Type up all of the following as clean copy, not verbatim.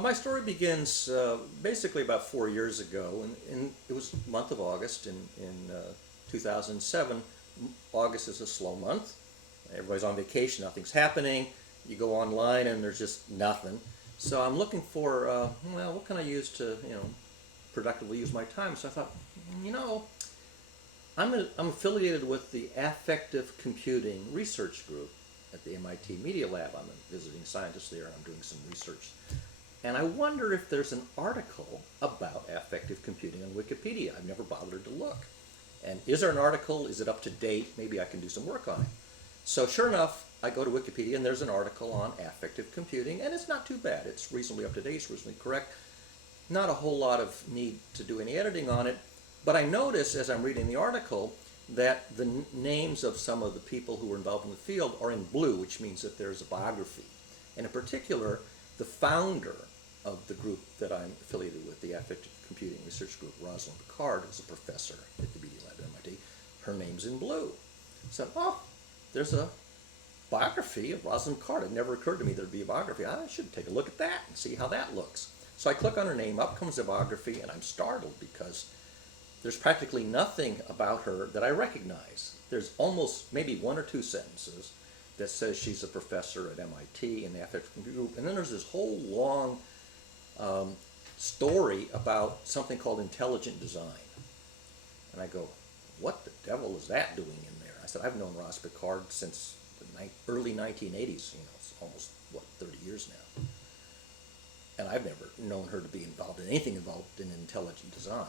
My story begins basically about 4 years ago, and it was the month of August in 2007. August is a slow month. Everybody's on vacation, nothing's happening. You go online and there's just nothing. So I'm looking for, well, what can I use to, productively use my time? So I thought, you know, I'm affiliated with the Affective Computing Research Group at the MIT Media Lab. I'm a visiting scientist there, and I'm doing some research. And I wonder if there's an article about affective computing on Wikipedia. I've never bothered to look. And is there an article? Is it up to date? Maybe I can do some work on it. So sure enough, I go to Wikipedia and there's an article on affective computing, and it's not too bad. It's reasonably up to date, it's reasonably correct. Not a whole lot of need to do any editing on it, but I notice as I'm reading the article that the names of some of the people who were involved in the field are in blue, which means that there's a biography. And in particular, the founder of the group that I'm affiliated with, the Affective Computing Research Group, Rosalind Picard, who's a professor at the Media Lab at MIT, her name's in blue. So, oh, there's a biography of Rosalind Picard. It never occurred to me there'd be a biography. I should take a look at that and see how that looks. So I click on her name, up comes the biography, and I'm startled because there's practically nothing about her that I recognize. There's almost maybe one or two sentences that says she's a professor at MIT in the Affective Computing Group, and then there's this whole long story about something called intelligent design. And I go, what the devil is that doing in there? I said, I've known Ross Picard since the early 1980s, it's almost, 30 years now. And I've never known her to be involved in anything involved in intelligent design.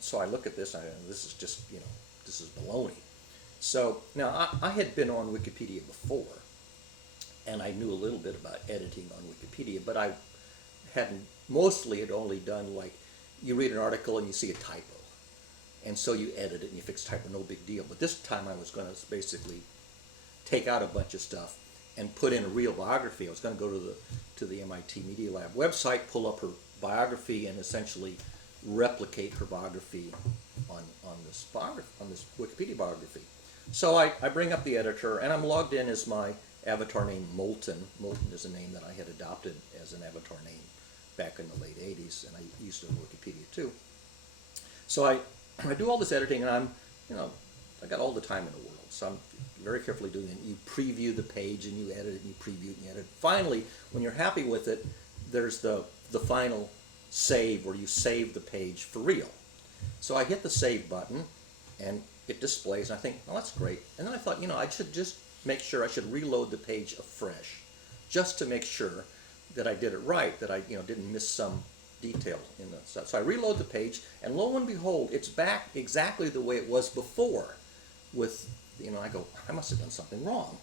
So I look at this, and I go, this is just, this is baloney. So now I had been on Wikipedia before, and I knew a little bit about editing on Wikipedia, but I hadn't, mostly had only done like, you read an article and you see a typo. And so you edit it and you fix typo, no big deal. But this time I was going to basically take out a bunch of stuff and put in a real biography. I was going to go to the MIT Media Lab website, pull up her biography, and essentially replicate her biography on this Wikipedia biography. So I bring up the editor, and I'm logged in as my avatar name Moulton. Moulton is a name that I had adopted as an avatar name back in the late 80s, and I used it on Wikipedia too. So I do all this editing, and I got all the time in the world. So I'm very carefully doing it. You preview the page, and you edit it, and you preview it, and you edit it. Finally, when you're happy with it, there's the final save where you save the page for real. So I hit the save button, and it displays, and I think, well, that's great. And then I thought, I should just make sure I should reload the page afresh, just to make sure that I did it right, that I didn't miss some detail in the stuff. So I reload the page, and lo and behold, it's back exactly the way it was before. With I go, I must have done something wrong.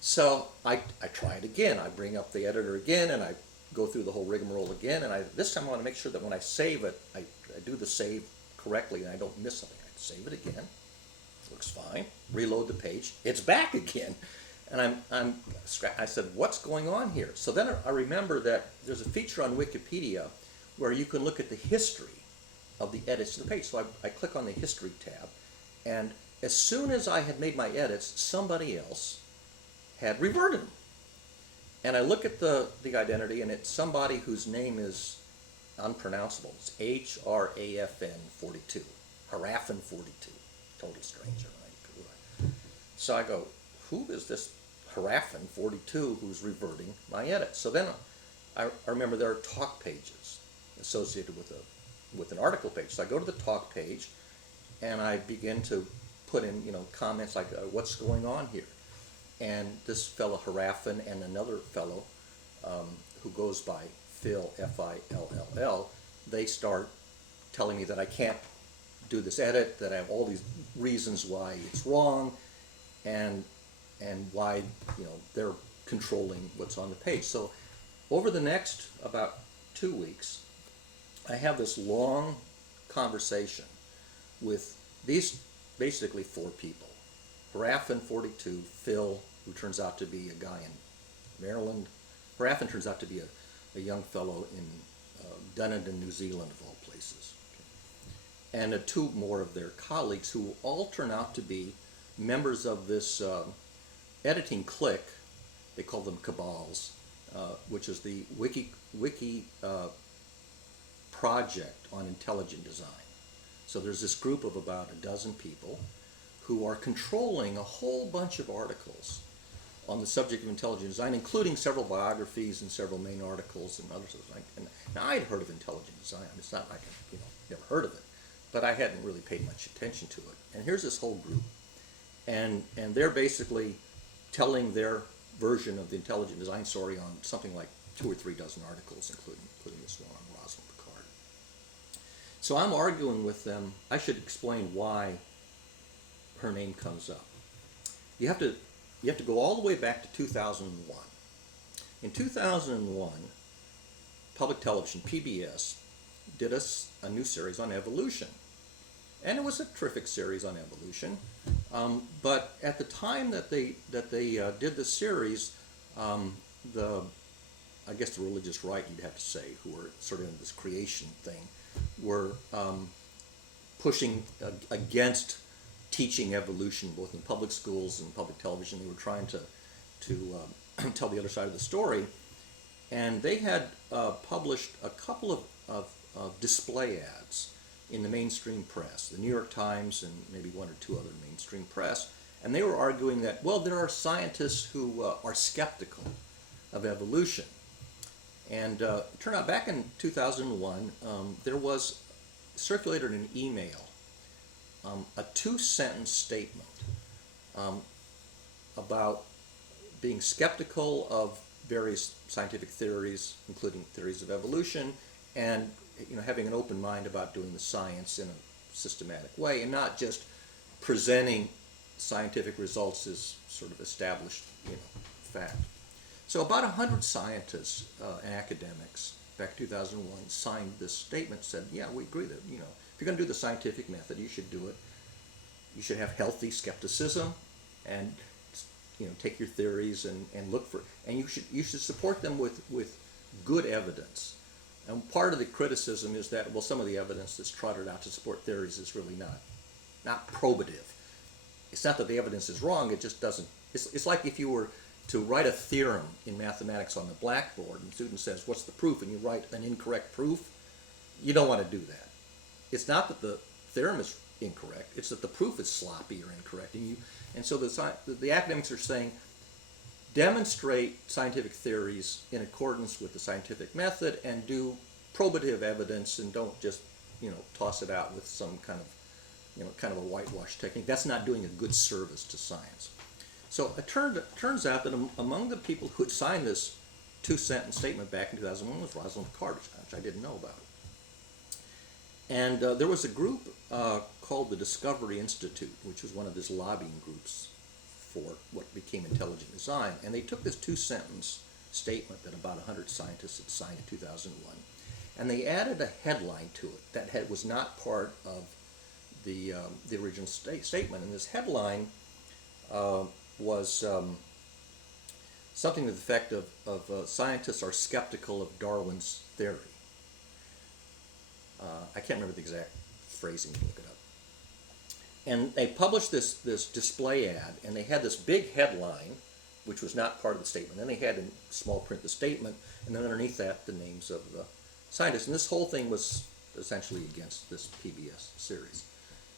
So I try it again. I bring up the editor again, and I go through the whole rigmarole again. And this time I want to make sure that when I save it, I do the save correctly, and I don't miss something. I save it again. Looks fine. Reload the page. It's back again. And I said, what's going on here? So then I remember that there's a feature on Wikipedia where you can look at the history of the edits to the page. So I click on the history tab, and as soon as I had made my edits, somebody else had reverted them. And I look at the identity, and it's somebody whose name is unpronounceable. It's HRAFN 42, Harafin 42. Total stranger, right? So I go, who is this Harafin 42 who's reverting my edit? So then I remember there are talk pages associated with an article page. So I go to the talk page, and I begin to put in comments like, what's going on here? And this fellow Harafin and another fellow who goes by Phil, F-I-L-L-L, they start telling me that I can't do this edit, that I have all these reasons why it's wrong, and why they're controlling what's on the page. So over the next about 2 weeks, I have this long conversation with these basically 4 people. Harafin 42, Phil, who turns out to be a guy in Maryland. Harafin turns out to be a young fellow in Dunedin, New Zealand, of all places. Okay. And 2 more of their colleagues who all turn out to be members of this editing clique. They call them cabals. which is the Wiki project on intelligent design. So there's this group of about a dozen people who are controlling a whole bunch of articles on the subject of intelligent design, including several biographies and several main articles and others. And now I'd heard of intelligent design. It's not like I never heard of it, but I hadn't really paid much attention to it. And here's this whole group, and they're basically telling their version of the intelligent design story on something like 2 or 3 dozen articles, including this one on Rosalind Picard. So I'm arguing with them. I should explain why her name comes up. You have to go all the way back to 2001. In 2001, public television, PBS, did a new series on evolution. And it was a terrific series on evolution. But at the time that they did the series, I guess the religious right, you'd have to say, who were sort of in this creation thing, were pushing against teaching evolution, both in public schools and public television. They were trying to tell the other side of the story. And they had published a couple of display ads in the mainstream press, the New York Times and maybe 1 or 2 other mainstream press. And they were arguing that, well, there are scientists who are skeptical of evolution. And it turned out back in 2001, there was circulated an email, a 2-sentence statement about being skeptical of various scientific theories, including theories of evolution, and having an open mind about doing the science in a systematic way, and not just presenting scientific results as sort of established fact. So about 100 scientists and academics back in 2001 signed this statement, said, yeah, we agree that if you're going to do the scientific method, you should do it. You should have healthy skepticism, and take your theories and look for, and you should support them with good evidence. And part of the criticism is that, well, some of the evidence that's trotted out to support theories is really not probative. It's not that the evidence is wrong, it just doesn't. It's like if you were to write a theorem in mathematics on the blackboard, and the student says, what's the proof? And you write an incorrect proof. You don't want to do that. It's not that the theorem is incorrect, it's that the proof is sloppy or incorrect. And so the academics are saying, demonstrate scientific theories in accordance with the scientific method and do probative evidence, and don't just toss it out with some kind of a whitewash technique. That's not doing a good service to science. So it turns out that among the people who had signed this 2-sentence statement back in 2001 was Rosalind Picard, which I didn't know about. And there was a group called the Discovery Institute, which was one of these lobbying groups for what became intelligent design. And they took this 2-sentence statement that about 100 scientists had signed in 2001, and they added a headline to it that was not part of the original statement. And this headline was something to the effect of scientists are skeptical of Darwin's theory. I can't remember the exact phrasing, you can look it up. And they published this display ad, and they had this big headline, which was not part of the statement. Then they had in small print the statement, and then underneath that the names of the scientists. And this whole thing was essentially against this PBS series.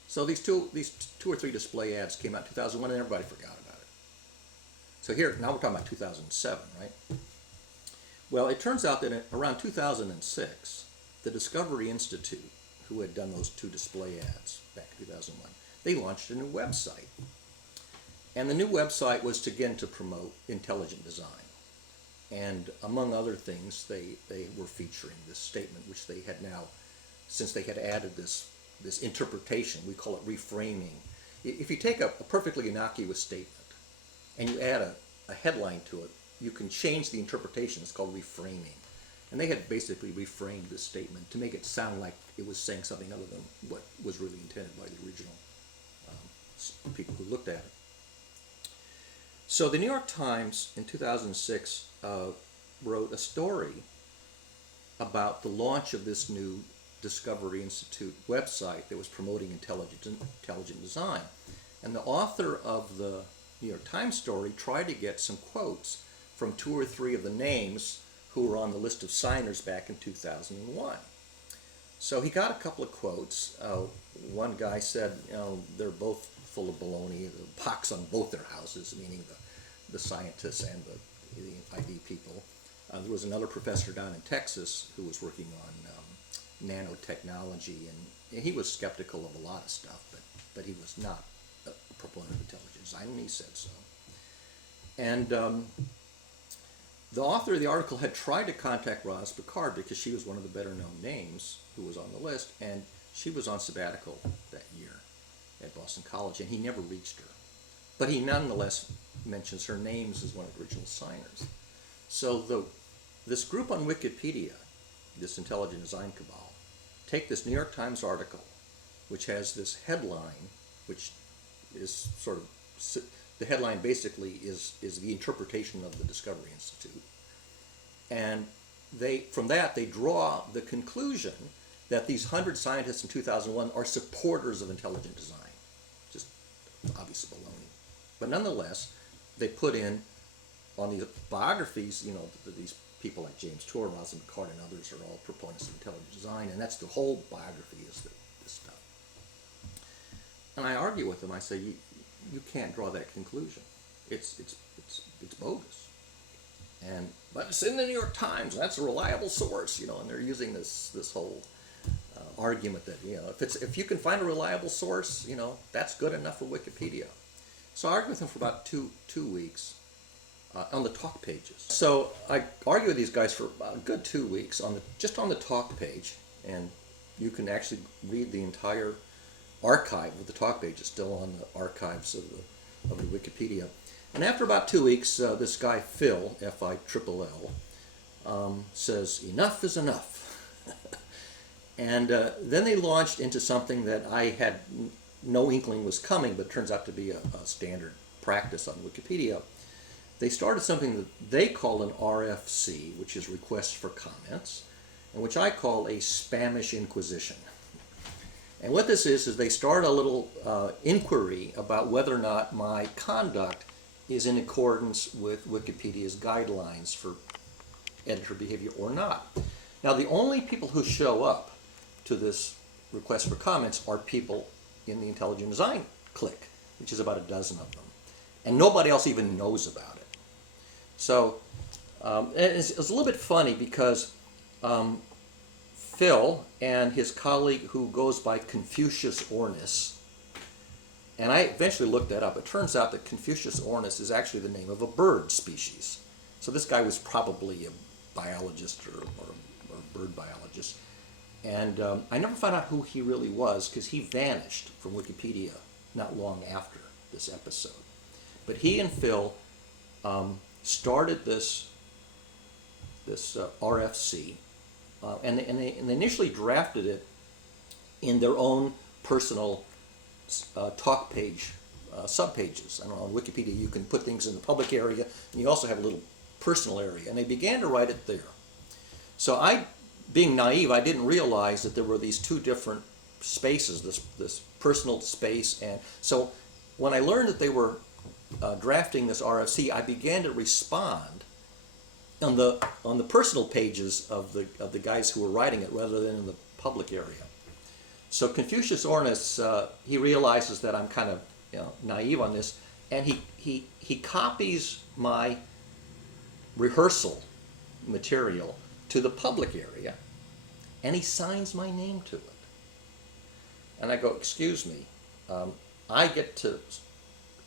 So these two or three display ads came out in 2001, and everybody forgot about it. So here, now we're talking about 2007, right? Well, it turns out that around 2006, the Discovery Institute, who had done those 2 display ads back in 2001, they launched a new website. And the new website was, again, to promote intelligent design. And among other things, they were featuring this statement, which they had now, since they had added this interpretation, we call it reframing. If you take a perfectly innocuous statement and you add a headline to it, you can change the interpretation. It's called reframing. And they had basically reframed this statement to make it sound like it was saying something other than what was really intended by the original people who looked at it. So the New York Times in 2006 wrote a story about the launch of this new Discovery Institute website that was promoting intelligent design. And the author of the New York Times story tried to get some quotes from 2 or 3 of the names who were on the list of signers back in 2001. So he got a couple of quotes. One guy said, they're both full of baloney, the pox on both their houses, meaning the scientists and the ID people. There was another professor down in Texas who was working on nanotechnology, and he was skeptical of a lot of stuff, but he was not a proponent of intelligent design, and he said so. And the author of the article had tried to contact Roz Picard because she was one of the better known names who was on the list, and she was on sabbatical that year at Boston College, and he never reached her. But he nonetheless mentions her names as one of the original signers. So this group on Wikipedia, this intelligent design cabal, take this New York Times article, which has this headline, which is sort of, the headline basically is the interpretation of the Discovery Institute. And from that, they draw the conclusion that these 100 scientists in 2001 are supporters of intelligent design. Just obvious baloney. But nonetheless, they put in on these biographies, these people like James Tour, Rosalind Picard, and others are all proponents of intelligent design, and that's the whole biography is this stuff. And I argue with them. I say, you can't draw that conclusion. It's bogus. But it's in the New York Times. That's a reliable source, and they're using this whole argument that if you can find a reliable source, that's good enough for Wikipedia. So I argued with them for about two weeks on the talk pages. So I argued with these guys for about a good 2 weeks just on the talk page, and you can actually read the entire archive of the talk page. It's still on the archives of the Wikipedia. And after about 2 weeks, this guy Phil, F-I-L-L, says, enough is enough. And then they launched into something that I had no inkling was coming, but turns out to be a standard practice on Wikipedia. They started something that they call an RFC, which is requests for comments, and which I call a Spamish Inquisition. And what this is they start a little inquiry about whether or not my conduct is in accordance with Wikipedia's guidelines for editor behavior or not. Now, the only people who show up to this request for comments are people in the intelligent design clique, which is about a dozen of them. And nobody else even knows about it. So it's a little bit funny because Phil and his colleague who goes by Confucius ornis, and I eventually looked that up. It turns out that Confucius ornis is actually the name of a bird species. So this guy was probably a biologist or a bird biologist. And I never found out who he really was because he vanished from Wikipedia not long after this episode. But he and Phil started this RFC, and they initially drafted it in their own personal talk page subpages. I don't know, on Wikipedia you can put things in the public area, and you also have a little personal area, and they began to write it there. So being naive, I didn't realize that there were these two different spaces, this personal space, and so when I learned that they were drafting this RFC, I began to respond on the personal pages of the guys who were writing it rather than in the public area. So Confucius ornis, he realizes that I'm kind of naive on this, and he copies my rehearsal material to the public area, and he signs my name to it. And I go, excuse me, I get to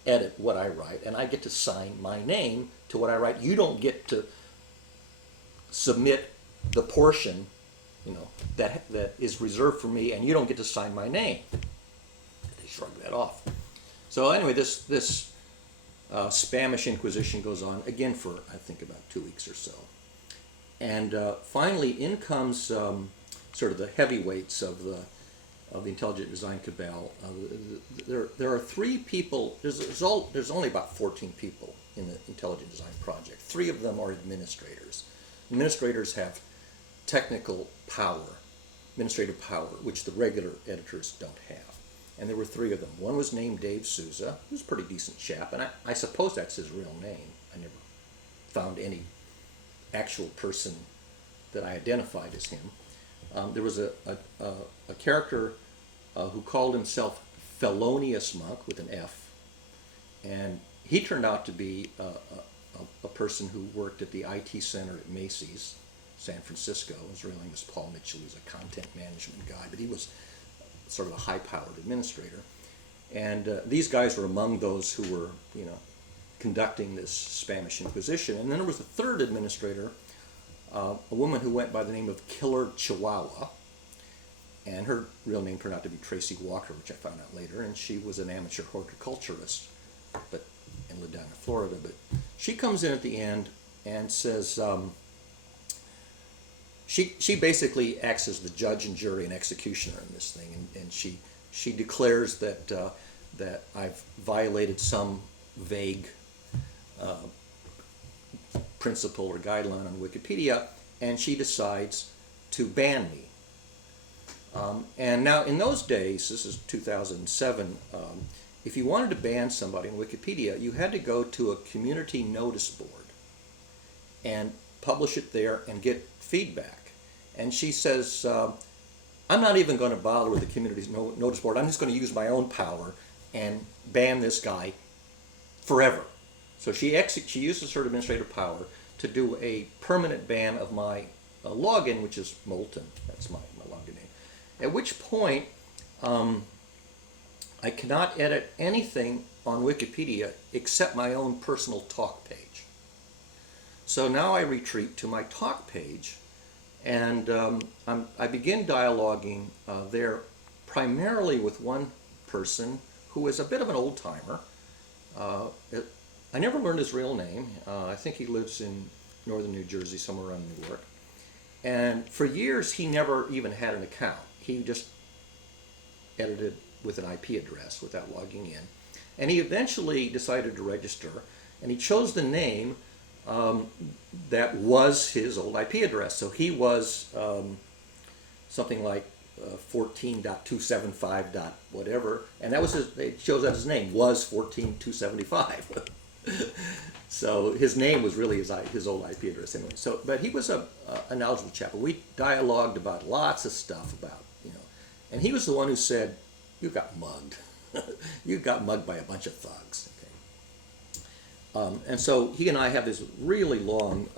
edit what I write, and I get to sign my name to what I write. You don't get to submit the portion, that is reserved for me, and you don't get to sign my name. They shrug that off. So anyway, this Spamish Inquisition goes on again for I think about 2 weeks or so, and finally in comes sort of the heavyweights of the intelligent design cabal. There are 3 people. There's only about 14 people in the intelligent design project. 3 of them are administrators. Administrators have technical power, administrative power, which the regular editors don't have. And there were 3 of them. One was named Dave Souza, who's a pretty decent chap, and I suppose that's his real name. I never found any actual person that I identified as him. There was a character who called himself Felonious Monk with an F, and he turned out to be a person who worked at the IT center at Macy's, San Francisco. His real name was Paul Mitchell. He was a content management guy, but he was sort of a high-powered administrator. And these guys were among those who were, conducting this Spanish Inquisition. And then there was a third administrator, a woman who went by the name of Killer Chihuahua, and her real name turned out to be Tracy Walker, which I found out later, and she was an amateur horticulturist, but and lived down in Florida. But she comes in at the end and says, she basically acts as the judge and jury and executioner in this thing, and she declares that that I've violated some vague principle or guideline on Wikipedia, and she decides to ban me. And now in those days, this is 2007, if you wanted to ban somebody on Wikipedia, you had to go to a community notice board and publish it there and get feedback. And she says, I'm not even going to bother with the community notice board. I'm just going to use my own power and ban this guy forever. So she uses her administrative power to do a permanent ban of my login, which is Molten. That's my login name. At which point, I cannot edit anything on Wikipedia except my own personal talk page. So now I retreat to my talk page, and I begin dialoguing there primarily with one person who is a bit of an old-timer. I never learned his real name. I think he lives in northern New Jersey, somewhere around Newark. And for years, he never even had an account. He just edited with an IP address without logging in. And he eventually decided to register, and he chose the name that was his old IP address. So he was something like 14.275. whatever, and that was they chose that his name was 14.275. So his name was really his old IP address anyway. So, but he was a knowledgeable chap. We dialogued about lots of stuff about, and he was the one who said, "You got mugged. You got mugged by a bunch of thugs." Okay. And so he and I have this really long,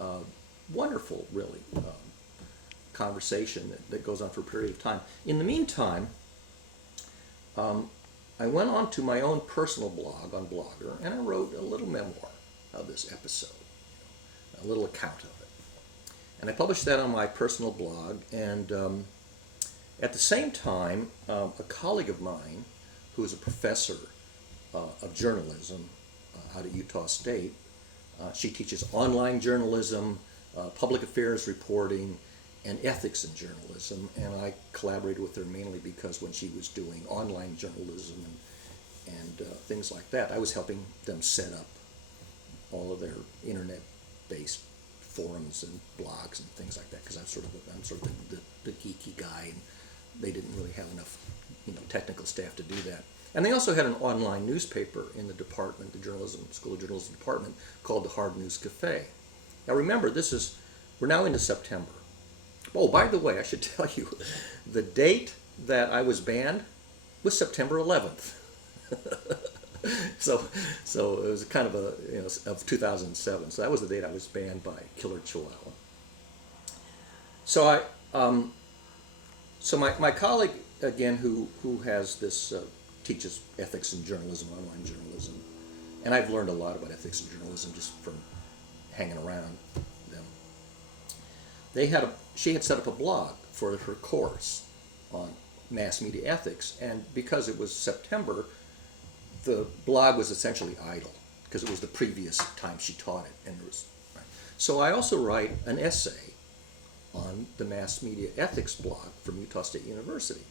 wonderful, really conversation that goes on for a period of time. In the meantime, I went on to my own personal blog on Blogger, and I wrote a little memoir of this episode, a little account of it. And I published that on my personal blog, and at the same time, a colleague of mine, who is a professor of journalism out at Utah State, she teaches online journalism, public affairs reporting, and ethics in journalism, and I collaborated with her mainly because when she was doing online journalism and things like that, I was helping them set up all of their internet-based forums and blogs and things like that, because I'm sort of the geeky guy, and they didn't really have enough technical staff to do that. And they also had an online newspaper in the department, the School of Journalism department, called the Hard News Cafe. Now remember, we're now into September. Oh, by the way, I should tell you, the date that I was banned was September 11th. so it was kind of of 2007. So that was the date I was banned by Killer Chihuahua. So my colleague again, who has this teaches ethics in journalism, online journalism, and I've learned a lot about ethics in journalism just from hanging around them. She had set up a blog for her course on mass media ethics, and because it was September, the blog was essentially idle because it was the previous time she taught it, and right. So I also write an essay on the mass media ethics blog from Utah State University.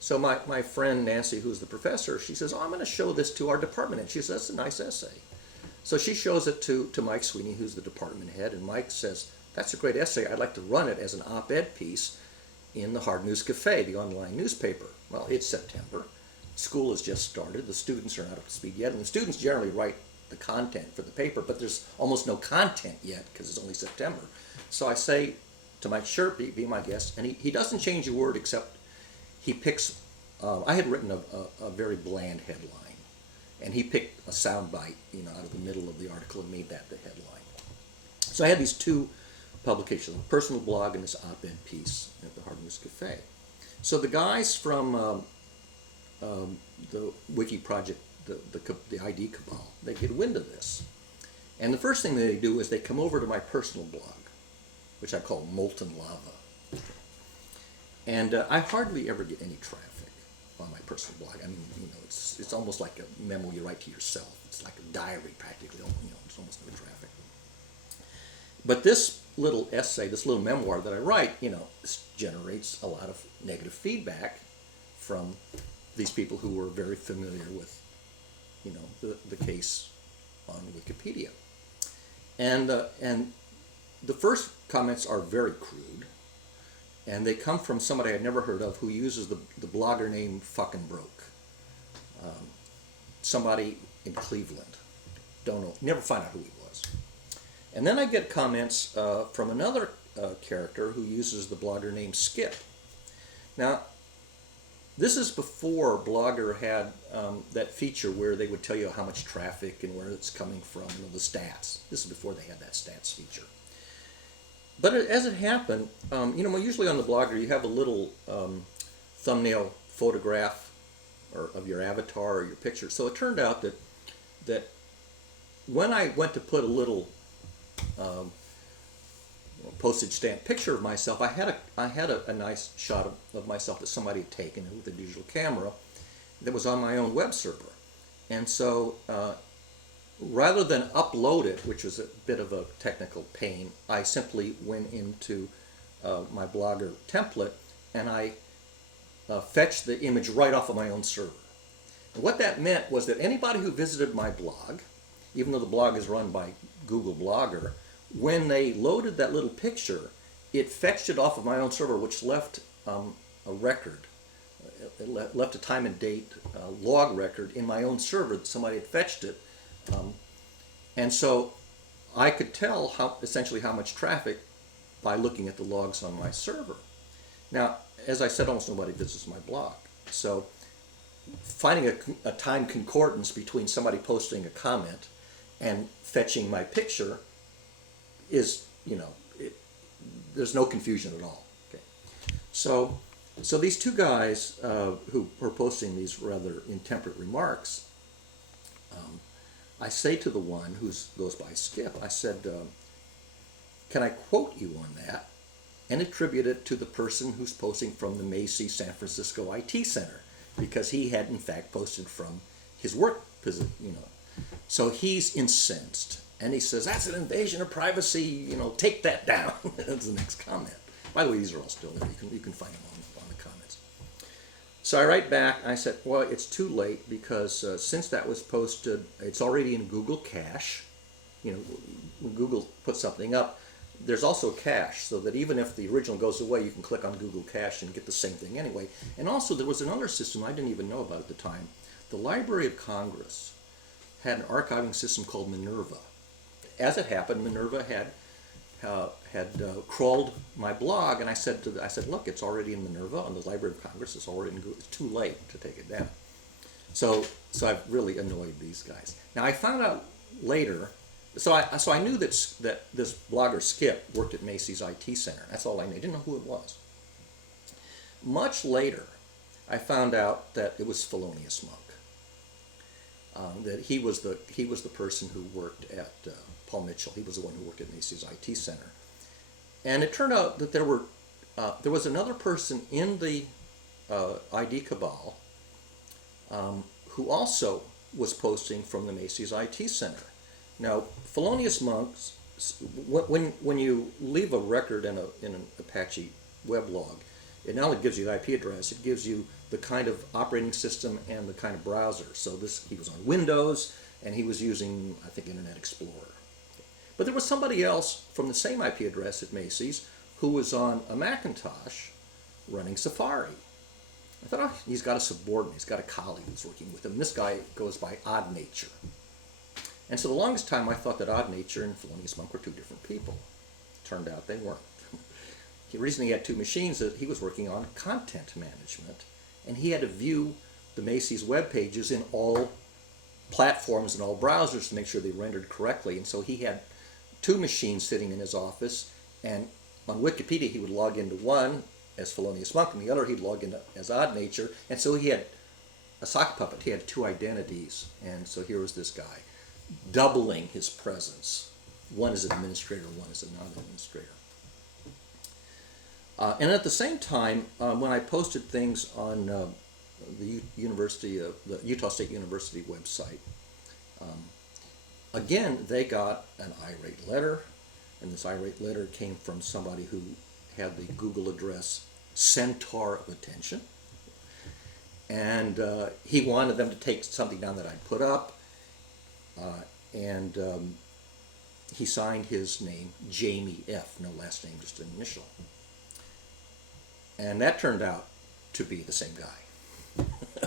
So my friend Nancy, who's the professor, she says, "Oh, I'm going to show this to our department head." She says, "That's a nice essay." So she shows it to Mike Sweeney, who's the department head, and Mike says, "That's a great essay. I'd like to run it as an op-ed piece in the Hard News Cafe, the online newspaper." Well, it's September. School has just started. The students are not up to speed yet, and the students generally write the content for the paper, but there's almost no content yet because it's only September. So I say to Mike Sherp, be my guest, and he doesn't change a word except he picks, I had written a very bland headline, and he picked a soundbite, out of the middle of the article and made that the headline. So I had these two publications, a personal blog and this op-ed piece at the Harvard News Cafe. So the guys from the Wiki project, the ID Cabal, they get wind of this. And the first thing they do is they come over to my personal blog, which I call Molten Lava. And I hardly ever get any traffic on my personal blog. I mean, it's almost like a memo you write to yourself. It's like a diary practically, it's almost no traffic. But this little essay, this little memoir that I write, generates a lot of negative feedback from these people who were very familiar with, the case on Wikipedia. And the first comments are very crude, and they come from somebody I'd never heard of who uses the blogger name Fucking Broke. Somebody in Cleveland. Don't know, never find out who he was. And then I get comments from another character who uses the blogger name Skip. Now, this is before Blogger had that feature where they would tell you how much traffic and where it's coming from, the stats. This is before they had that stats feature. But as it happened, usually on the Blogger you have a little thumbnail photograph of your avatar or your picture. So it turned out that when I went to put a little postage stamp picture of myself, I had a nice shot of myself that somebody had taken with a digital camera that was on my own web server. And so rather than upload it, which was a bit of a technical pain, I simply went into my Blogger template and I fetched the image right off of my own server. And what that meant was that anybody who visited my blog, even though the blog is run by Google Blogger, when they loaded that little picture, it fetched it off of my own server, which left a record. It left a time and date log record in my own server that somebody had fetched it. And so I could tell essentially how much traffic by looking at the logs on my server. Now, as I said, almost nobody visits my blog. So finding a time concordance between somebody posting a comment and fetching my picture is, there's no confusion at all. Okay. So these two guys who are posting these rather intemperate remarks, I say to the one who goes by Skip, I said, can I quote you on that and attribute it to the person who's posting from the Macy's San Francisco IT Center, because he had in fact posted from his work position, So he's incensed. And he says, that's an invasion of privacy, take that down. That's the next comment. By the way, these are all still there. You can find them on the comments. So I write back, I said, well, it's too late because since that was posted, it's already in Google Cache. When Google puts something up, there's also cache, so that even if the original goes away, you can click on Google Cache and get the same thing anyway. And also, there was another system I didn't even know about at the time. The Library of Congress had an archiving system called Minerva. As it happened, Minerva had crawled my blog, and I said, look, it's already in Minerva, on the Library of Congress. It's already in Google. It's too late to take it down. So I've really annoyed these guys. Now I found out later. So I knew that this blogger Skip worked at Macy's IT Center. That's all I knew. I didn't know who it was. Much later, I found out that it was Thelonious Monk. That he was the person who worked at Paul Mitchell. He was the one who worked at Macy's IT Center. And it turned out that there was another person in the ID Cabal who also was posting from the Macy's IT Center. Now, Thelonious Monks, when you leave a record in an Apache weblog, it not only gives you the IP address, it gives you the kind of operating system and the kind of browser. So he was on Windows, and he was using, I think, Internet Explorer. But there was somebody else from the same IP address at Macy's who was on a Macintosh running Safari. I thought, he's got a subordinate, he's got a colleague who's working with him. This guy goes by Odd Nature. And so the longest time I thought that Odd Nature and Felonious Monk were two different people. Turned out they weren't. The reason he had two machines is that he was working on content management, and he had to view the Macy's web pages in all platforms and all browsers to make sure they rendered correctly. And so he had two machines sitting in his office, and on Wikipedia he would log into one as Felonious Monk, and the other he'd log in as Odd Nature. And so he had a sock puppet. He had two identities, and so here was this guy doubling his presence. One is an administrator, one is a non-administrator. And at the same time, when I posted things on the Utah State University website, again, they got an irate letter, and this irate letter came from somebody who had the Google address Centaur of Attention, and he wanted them to take something down that I'd put up, and he signed his name Jamie F., no last name, just an initial. And that turned out to be the same guy.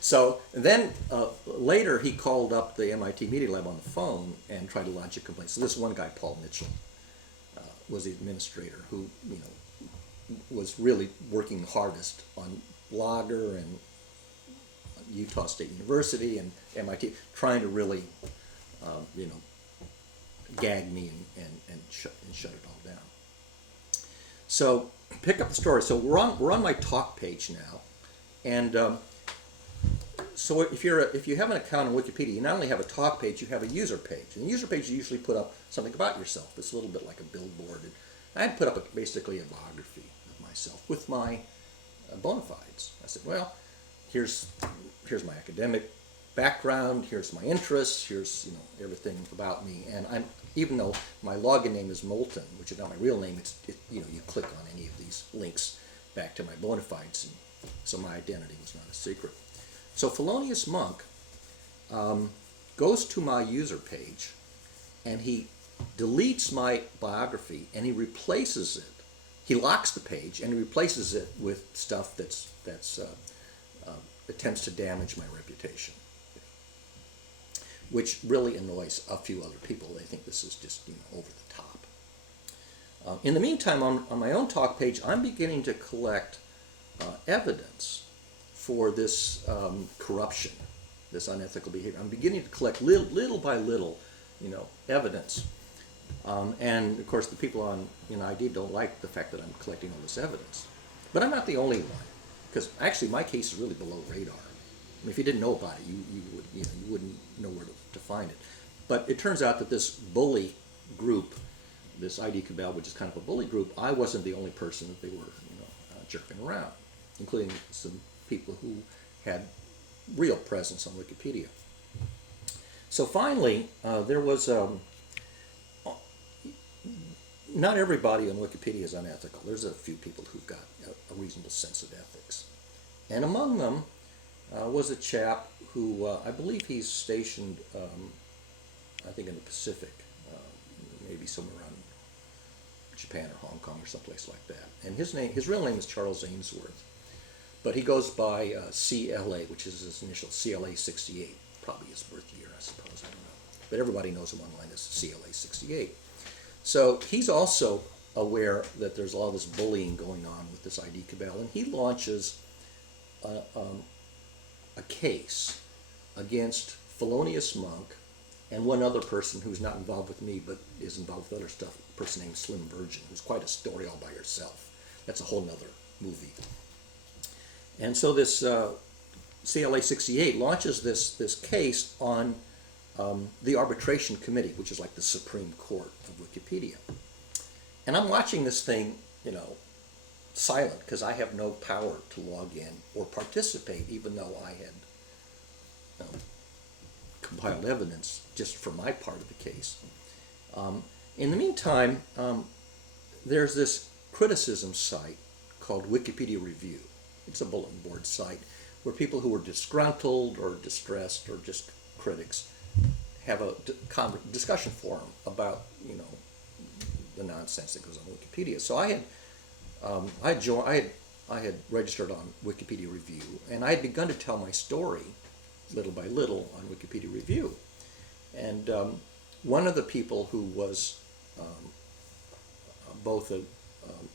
So then later he called up the MIT Media Lab on the phone and tried to lodge a complaint. So this one guy, Paul Mitchell, was the administrator who, was really working hardest on Blogger and Utah State University and MIT, trying to really, gag me and shut it all down. So pick up the story. So we're on my talk page now, and so if you have an account on Wikipedia, you not only have a talk page, you have a user page. And the user page you usually put up something about yourself. It's a little bit like a billboard. And I had put up basically a biography of myself with my bona fides. I said, well, here's my academic background, here's my interests, here's everything about me. And even though my login name is Moulton, which is not my real name, you click on any of these links back to my bona fides, and so my identity was not a secret. So Felonious Monk goes to my user page, and he deletes my biography, and he replaces it. He locks the page, and he replaces it with stuff that's attempts to damage my reputation, which really annoys a few other people. They think this is just over the top. In the meantime, on my own talk page, I'm beginning to collect evidence for this corruption, this unethical behavior. I'm beginning to collect little by little, evidence. And of course, the people on ID don't like the fact that I'm collecting all this evidence. But I'm not the only one, because actually my case is really below radar. I mean, if you didn't know about it, you wouldn't know where to find it. But it turns out that this bully group, this ID Cabal, which is kind of a bully group, I wasn't the only person that they were jerking around, including some people who had real presence on Wikipedia. So finally, there was not everybody on Wikipedia is unethical. There's a few people who've got a reasonable sense of ethics. And among them was a chap who, I believe he's stationed, I think in the Pacific, maybe somewhere around Japan or Hong Kong or someplace like that. And his real name is Charles Ainsworth. But he goes by CLA, which is his initial, CLA 68, probably his birth year, I suppose, I don't know. But everybody knows him online as CLA 68. So he's also aware that there's all this bullying going on with this ID Cabal, and he launches a case against Felonious Monk and one other person who's not involved with me but is involved with other stuff, a person named Slim Virgin, who's quite a story all by herself. That's a whole nother movie. And so this CLA 68 launches this case on the arbitration committee, which is like the Supreme Court of Wikipedia. And I'm watching this thing, silent, because I have no power to log in or participate, even though I had compiled evidence just for my part of the case. In the meantime, there's this criticism site called Wikipedia Review. It's a bulletin board site where people who are disgruntled or distressed or just critics have a discussion forum about the nonsense that goes on Wikipedia. So I had registered on Wikipedia Review, and I had begun to tell my story little by little on Wikipedia Review. And one of the people who was both an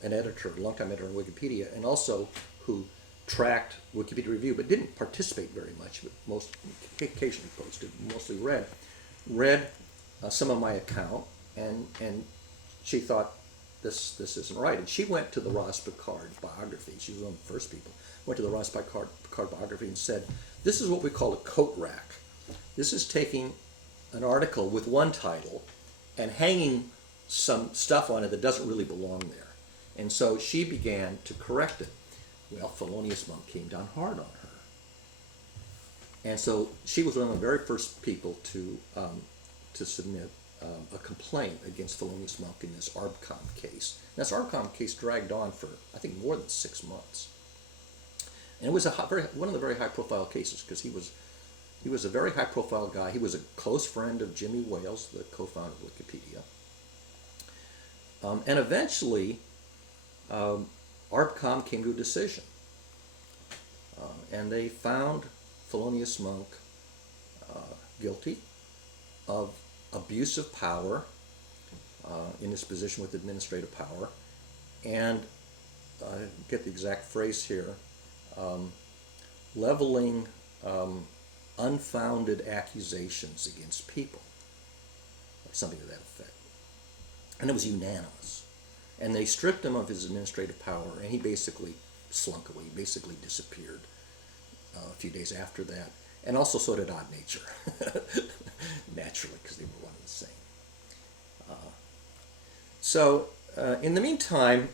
editor, a longtime editor on Wikipedia, and also who tracked Wikipedia review, but didn't participate very much, but most occasionally posted, mostly read some of my account, and she thought this isn't right, and she went to the Ross Picard biography. She was one of the first people. Went to the Ross Picard biography and said, "This is what we call a coat rack. This is taking an article with one title and hanging some stuff on it that doesn't really belong there." And so she began to correct it. Well, Thelonious Monk came down hard on her. And so she was one of the very first people to submit a complaint against Thelonious Monk in this ARBCOM case. And this ARBCOM case dragged on for, I think, more than 6 months. And it was one of the very high-profile cases because he was a very high-profile guy. He was a close friend of Jimmy Wales, the co-founder of Wikipedia. And eventually, ARBCOM came to a decision. And they found Thelonious Monk guilty of abuse of power in his position with administrative power, and get the exact phrase here, leveling unfounded accusations against people, or something to that effect. And it was unanimous. And they stripped him of his administrative power, and he basically slunk away. He basically disappeared a few days after that. And also so did Odd Nature, naturally, because they were one and the same. So in the meantime,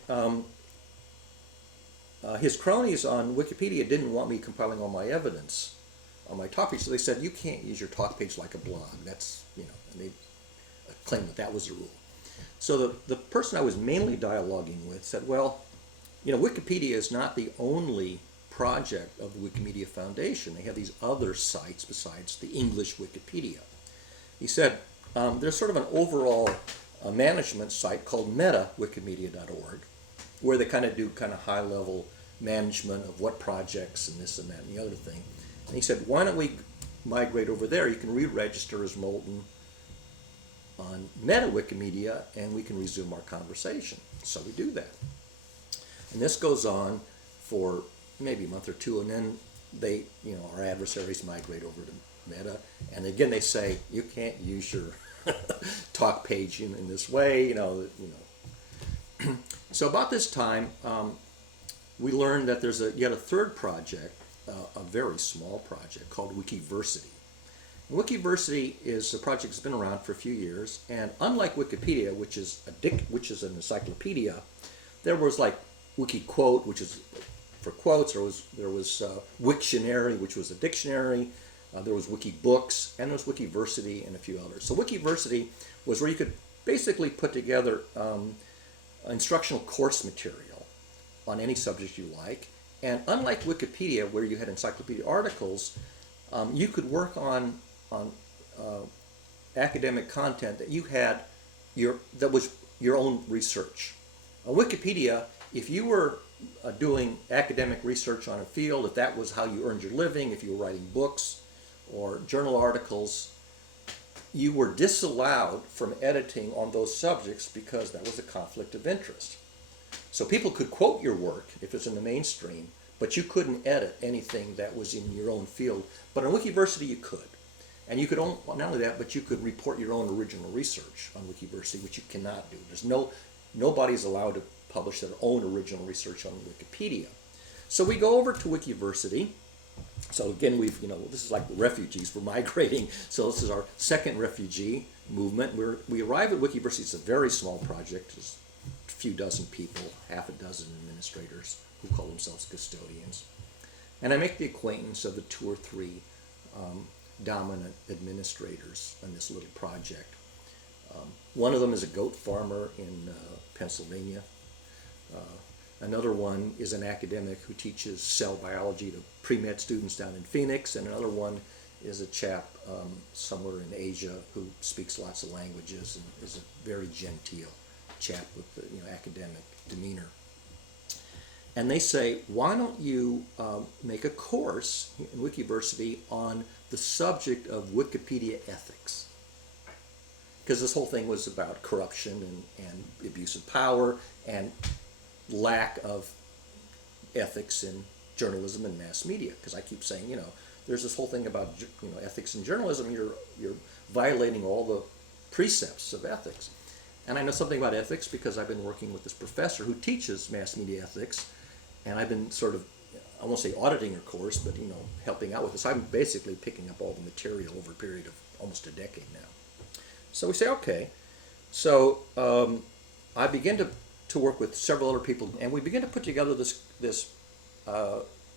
his cronies on Wikipedia didn't want me compiling all my evidence on my talk page, so they said, "You can't use your talk page like a blog." That's, and they claimed that was the rule. So the person I was mainly dialoguing with said, well, Wikipedia is not the only project of the Wikimedia Foundation. They have these other sites besides the English Wikipedia. He said, there's sort of an overall management site called metawikimedia.org, where they kind of do high-level management of what projects and this and that and the other thing. And he said, why don't we migrate over there? You can re-register as Moulton on MetaWikimedia, and we can resume our conversation. So we do that. And this goes on for maybe a month or two, and then they, our adversaries migrate over to Meta, and again they say, you can't use your talk page in this way, So about this time, we learned that there's yet a third project, a very small project called Wikiversity. Wikiversity is a project that's been around for a few years, and unlike Wikipedia, which is an encyclopedia, there was like WikiQuote, which is for quotes. There was Wiktionary, which was a dictionary. There was Wikibooks, and there was Wikiversity and a few others. So Wikiversity was where you could basically put together instructional course material on any subject you like. And unlike Wikipedia, where you had encyclopedia articles, you could work on academic content that you had that was your own research. On Wikipedia, if you were doing academic research on a field, if that was how you earned your living, if you were writing books or journal articles, you were disallowed from editing on those subjects because that was a conflict of interest. So people could quote your work if it's in the mainstream, but you couldn't edit anything that was in your own field. But on Wikiversity you could. And you could not only that, but you could report your own original research on Wikiversity, which you cannot do. Nobody's allowed to publish their own original research on Wikipedia. So we go over to Wikiversity. So again, this is like the refugees. We're migrating. So this is our second refugee movement. We arrive at Wikiversity. It's a very small project. There's a few dozen people, half a dozen administrators who call themselves custodians. And I make the acquaintance of the 2 or 3 dominant administrators on this little project. One of them is a goat farmer in Pennsylvania. Another one is an academic who teaches cell biology to pre-med students down in Phoenix, and another one is a chap somewhere in Asia who speaks lots of languages and is a very genteel chap with academic demeanor. And they say, why don't you make a course in Wikiversity on the subject of Wikipedia ethics? because this whole thing was about corruption and abuse of power and lack of ethics in journalism and mass media. Because I keep saying, there's this whole thing about ethics in journalism. You're violating all the precepts of ethics. And I know something about ethics because I've been working with this professor who teaches mass media ethics, and I've been sort of, I won't say auditing her course, but helping out with this. I'm basically picking up all the material over a period of almost a decade now. So we say, okay. So I begin to work with several other people, and we begin to put together this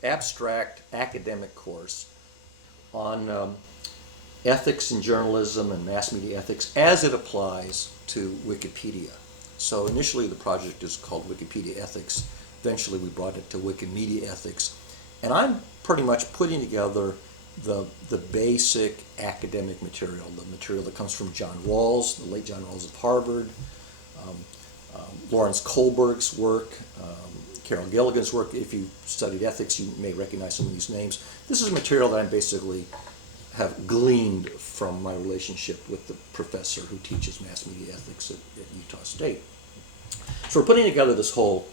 abstract academic course on ethics in journalism and mass media ethics as it applies to Wikipedia. So initially the project is called Wikipedia Ethics. Eventually we brought it to Wikimedia Ethics. And I'm pretty much putting together the basic academic material, the material that comes from John Rawls, the late John Rawls of Harvard, Lawrence Kohlberg's work, Carol Gilligan's work. If you studied ethics, you may recognize some of these names. This is material that I basically have gleaned from my relationship with the professor who teaches mass media ethics at Utah State. So we're putting together this whole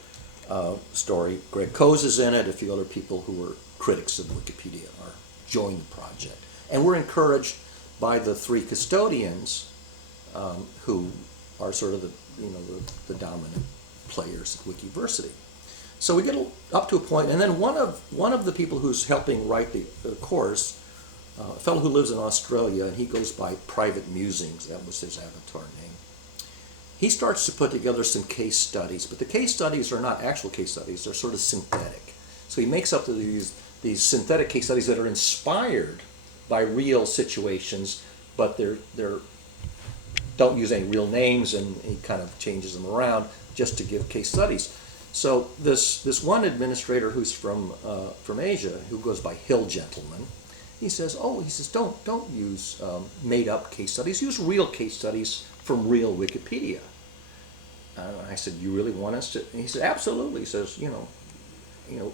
story. Greg Coase is in it. A few other people who are critics of Wikipedia are joining the project. And we're encouraged by the three custodians who are sort of the dominant players at Wikiversity. So we get up to a point, and then one of the people who's helping write the course, a fellow who lives in Australia, and he goes by Private Musings, that was his avatar name. He starts to put together some case studies, but the case studies are not actual case studies, they're sort of synthetic. So he makes up these synthetic case studies that are inspired by real situations, but they're don't use any real names, and he kind of changes them around just to give case studies. So this one administrator who's from Asia, who goes by Hill Gentleman, he says, don't use made-up case studies. Use real case studies from real Wikipedia. I said, you really want us to? And he said, absolutely. He says,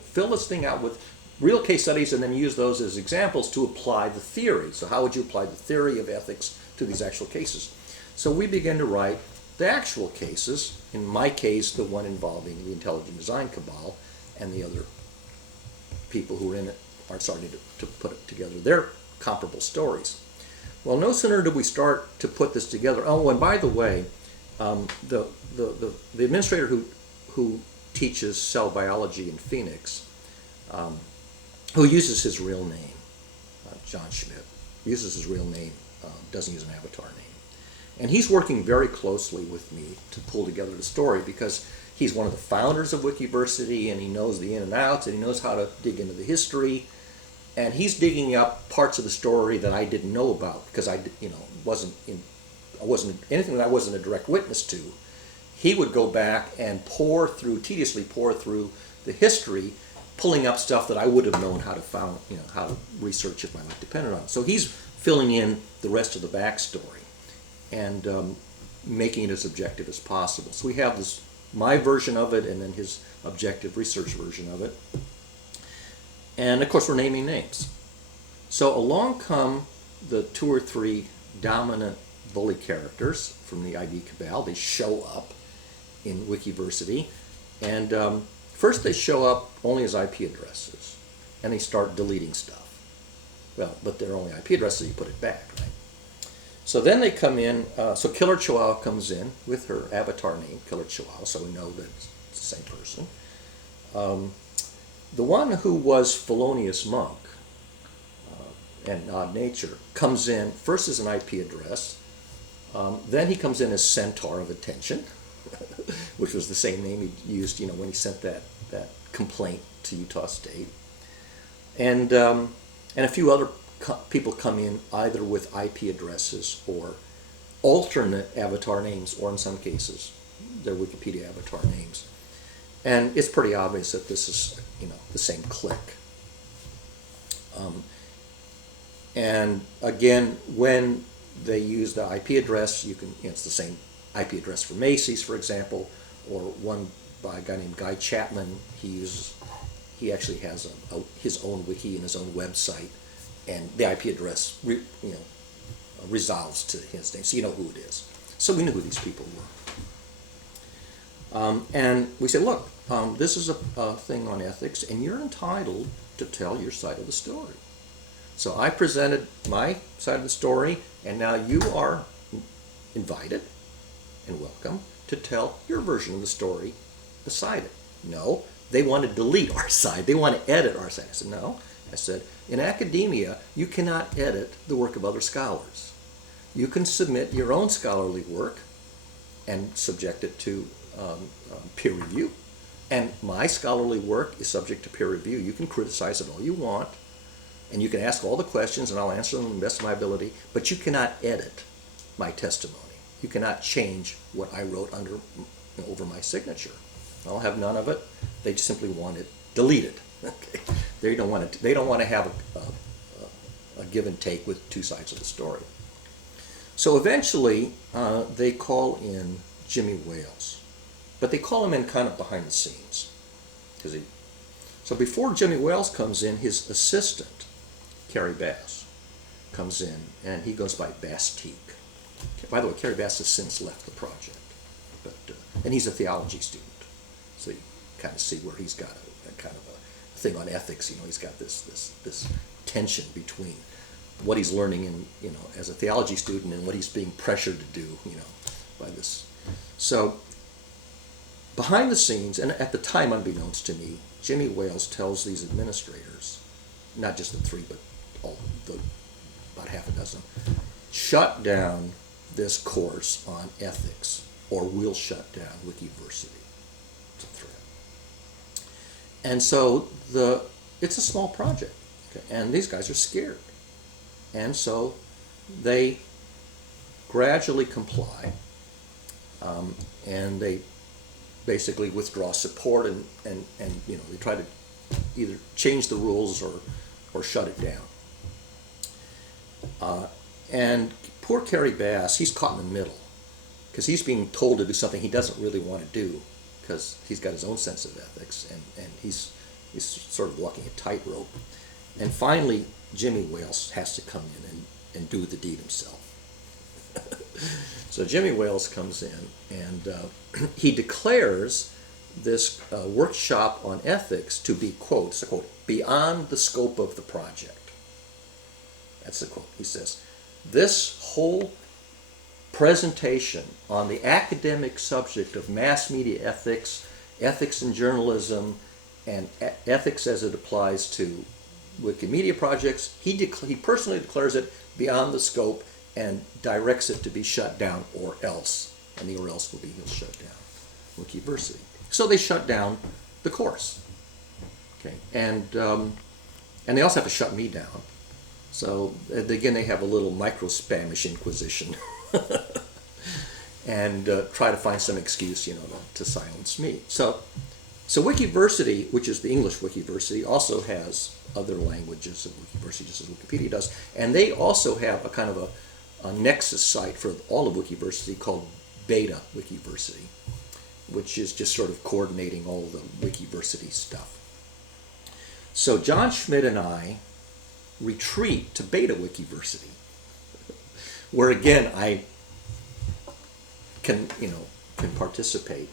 fill this thing out with real case studies and then use those as examples to apply the theory. So how would you apply the theory of ethics to these actual cases? So we began to write the actual cases. In my case, the one involving the intelligent design cabal, and the other people who are in it are starting to put together their comparable stories. Well, no sooner did we start to put this together. Oh, and by the way, the administrator who teaches cell biology in Phoenix, who uses his real name, John Schmidt, uses his real name, doesn't use an avatar name. And he's working very closely with me to pull together the story because he's one of the founders of Wikiversity, and he knows the in and outs, and he knows how to dig into the history. And he's digging up parts of the story that I didn't know about because I wasn't anything that I wasn't a direct witness to. He would go back and tediously pour through the history, pulling up stuff that I would have known how to research if my life depended on it. So he's filling in the rest of the backstory and making it as objective as possible. So we have my version of it and then his objective research version of it. And of course we're naming names. So along come the two or three dominant bully characters from the ID Cabal. They show up in Wikiversity, and first they show up only as IP addresses, and they start deleting stuff. Well, but they're only IP addresses, so you put it back, right? So then they come in, so Killer Chihuahua comes in with her avatar name, Killer Chihuahua, so we know that it's the same person. The one who was Felonious Monk and Odd Nature comes in first as an IP address, then he comes in as Centaur of Attention, which was the same name he used, when he sent that complaint to Utah State, and a few other people come in either with IP addresses or alternate avatar names, or in some cases, their Wikipedia avatar names. And it's pretty obvious that this is, the same clique. And again, when they use the IP address, it's the same IP address for Macy's, for example, or one by a guy named Guy Chapman. He actually has his own wiki and his own website, and the IP address resolves to his name, so you know who it is. So we knew who these people were. And we said, look, this is a thing on ethics, and you're entitled to tell your side of the story. So I presented my side of the story, and now you are invited and welcome to tell your version of the story beside it. No, they want to delete our side. They want to edit our side. I said, no. I said, in academia, you cannot edit the work of other scholars. You can submit your own scholarly work and subject it to peer review. And my scholarly work is subject to peer review. You can criticize it all you want, and you can ask all the questions, and I'll answer them to the best of my ability, but you cannot edit my testimony. You cannot change what I wrote over my signature. I'll have none of it. They just simply want it deleted. Okay. They don't want to have a give and take with two sides of the story. So eventually, they call in Jimmy Wales, but they call him in kind of behind the scenes, so before Jimmy Wales comes in, his assistant, Carrie Bass, comes in, and he goes by Bastique. By the way, Carrie Bass has since left the project, and he's a theology student, so you kind of see where he's got a kind of a thing on ethics. He's got this tension between what he's learning as a theology student and what he's being pressured to do, by this. So behind the scenes, and at the time unbeknownst to me, Jimmy Wales tells these administrators, not just the three, but about half a dozen, shut down this course on ethics, or we'll shut down Wikiversity. It's a threat. And so it's a small project, okay? And these guys are scared. And so they gradually comply, and they basically withdraw support, and they try to either change the rules or shut it down. And poor Carrie Bass, he's caught in the middle, because he's being told to do something he doesn't really want to do, because he's got his own sense of ethics, and he's sort of walking a tightrope. And finally, Jimmy Wales has to come in and do the deed himself. So Jimmy Wales comes in, and he declares this workshop on ethics to be, quote, it's a quote, beyond the scope of the project. That's the quote. He says, this whole presentation on the academic subject of mass media ethics, ethics in journalism, and ethics as it applies to Wikimedia projects, he personally declares it beyond the scope and directs it to be shut down, or else. And the or else will be he'll shut down Wikiversity. So they shut down the course. Okay, and they also have to shut me down. So again, they have a little micro-Spanish inquisition and try to find some excuse, to silence me. So Wikiversity, which is the English Wikiversity, also has other languages of Wikiversity, just as Wikipedia does, and they also have a kind of a nexus site for all of Wikiversity called Beta Wikiversity, which is just sort of coordinating all the Wikiversity stuff. So John Schmidt and I retreat to Beta Wikiversity, where again I can participate,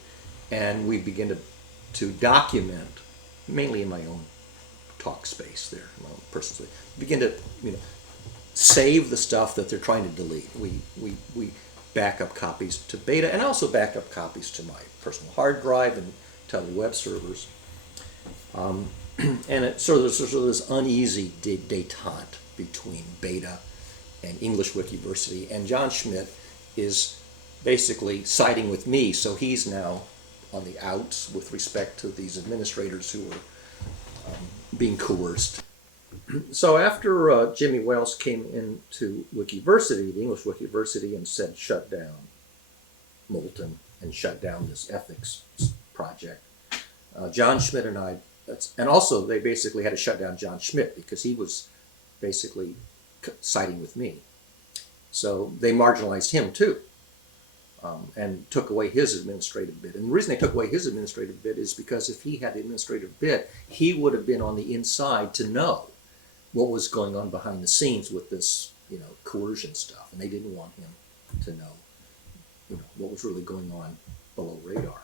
and we begin to document, mainly in my own talk space there, my own personal space, begin to save the stuff that they're trying to delete. We back up copies to Beta, and also back up copies to my personal hard drive and to other web servers. And there's sort of this uneasy detente between Beta and English Wikiversity, and John Schmidt is basically siding with me, so he's now on the outs with respect to these administrators who are being coerced. So after Jimmy Wales came into Wikiversity, the English Wikiversity, and said shut down Moulton and shut down this ethics project, John Schmidt and I, and also they basically had to shut down John Schmidt because he was basically siding with me. So they marginalized him too, and took away his administrative bid. And the reason they took away his administrative bid is because if he had the administrative bid, he would have been on the inside to know what was going on behind the scenes with this, coercion stuff, and they didn't want him to know, what was really going on below radar.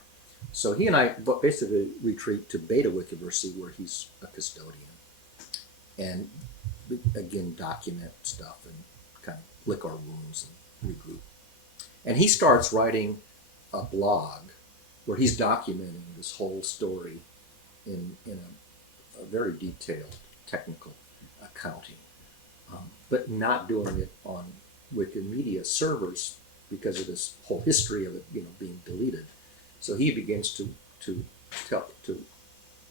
So he and I basically retreat to Beta Wikiversity, where he's a custodian, and again document stuff and kind of lick our wounds and regroup. And he starts writing a blog where he's documenting this whole story in a very detailed technical accounting, but not doing it on Wikimedia servers because of this whole history of it, being deleted. So he begins to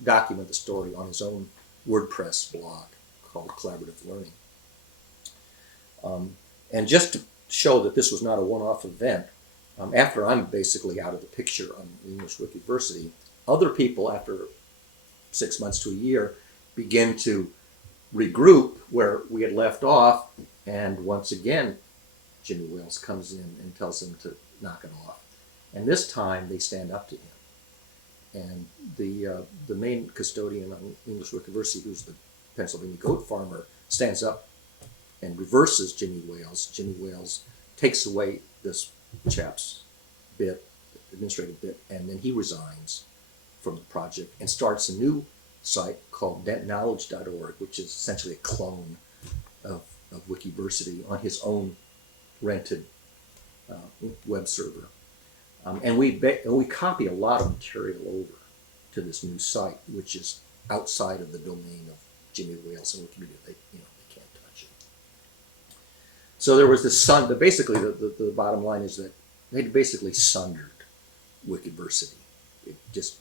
document the story on his own WordPress blog called Collaborative Learning. And just to show that this was not a one-off event, after I'm basically out of the picture on English Wikiversity, other people after 6 months to a year begin to regroup where we had left off, and once again Jimmy Wales comes in and tells them to knock it off. And this time they stand up to him. And the main custodian on English Wikiversity, who's the Pennsylvania goat farmer, stands up and reverses Jimmy Wales. Jimmy Wales takes away this chap's bit, administrative bit, and then he resigns from the project and starts a new site called dentknowledge.org, which is essentially a clone of Wikiversity on his own rented web server. And we copy a lot of material over to this new site, which is outside of the domain of Jimmy Wales and Wikimedia. They can't touch it. So there was this basically the bottom line is that they basically sundered Wikiversity. It just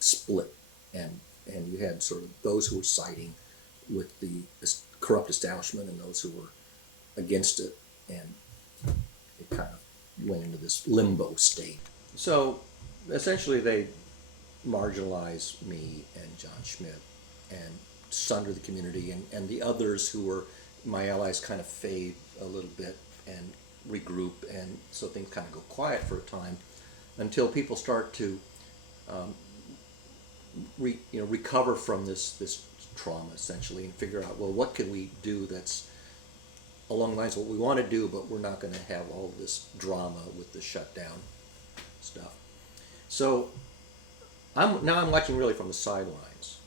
split, and you had sort of those who were siding with the corrupt establishment and those who were against it, and it kind of went into this limbo state. So essentially they marginalize me and John Schmidt and sunder the community, and the others who were my allies kind of fade a little bit and regroup, and so things kind of go quiet for a time until people start to recover from this trauma essentially, and figure out, well, what can we do that's along the lines of what we want to do, but we're not going to have all this drama with the shutdown stuff. So I'm watching really from the sidelines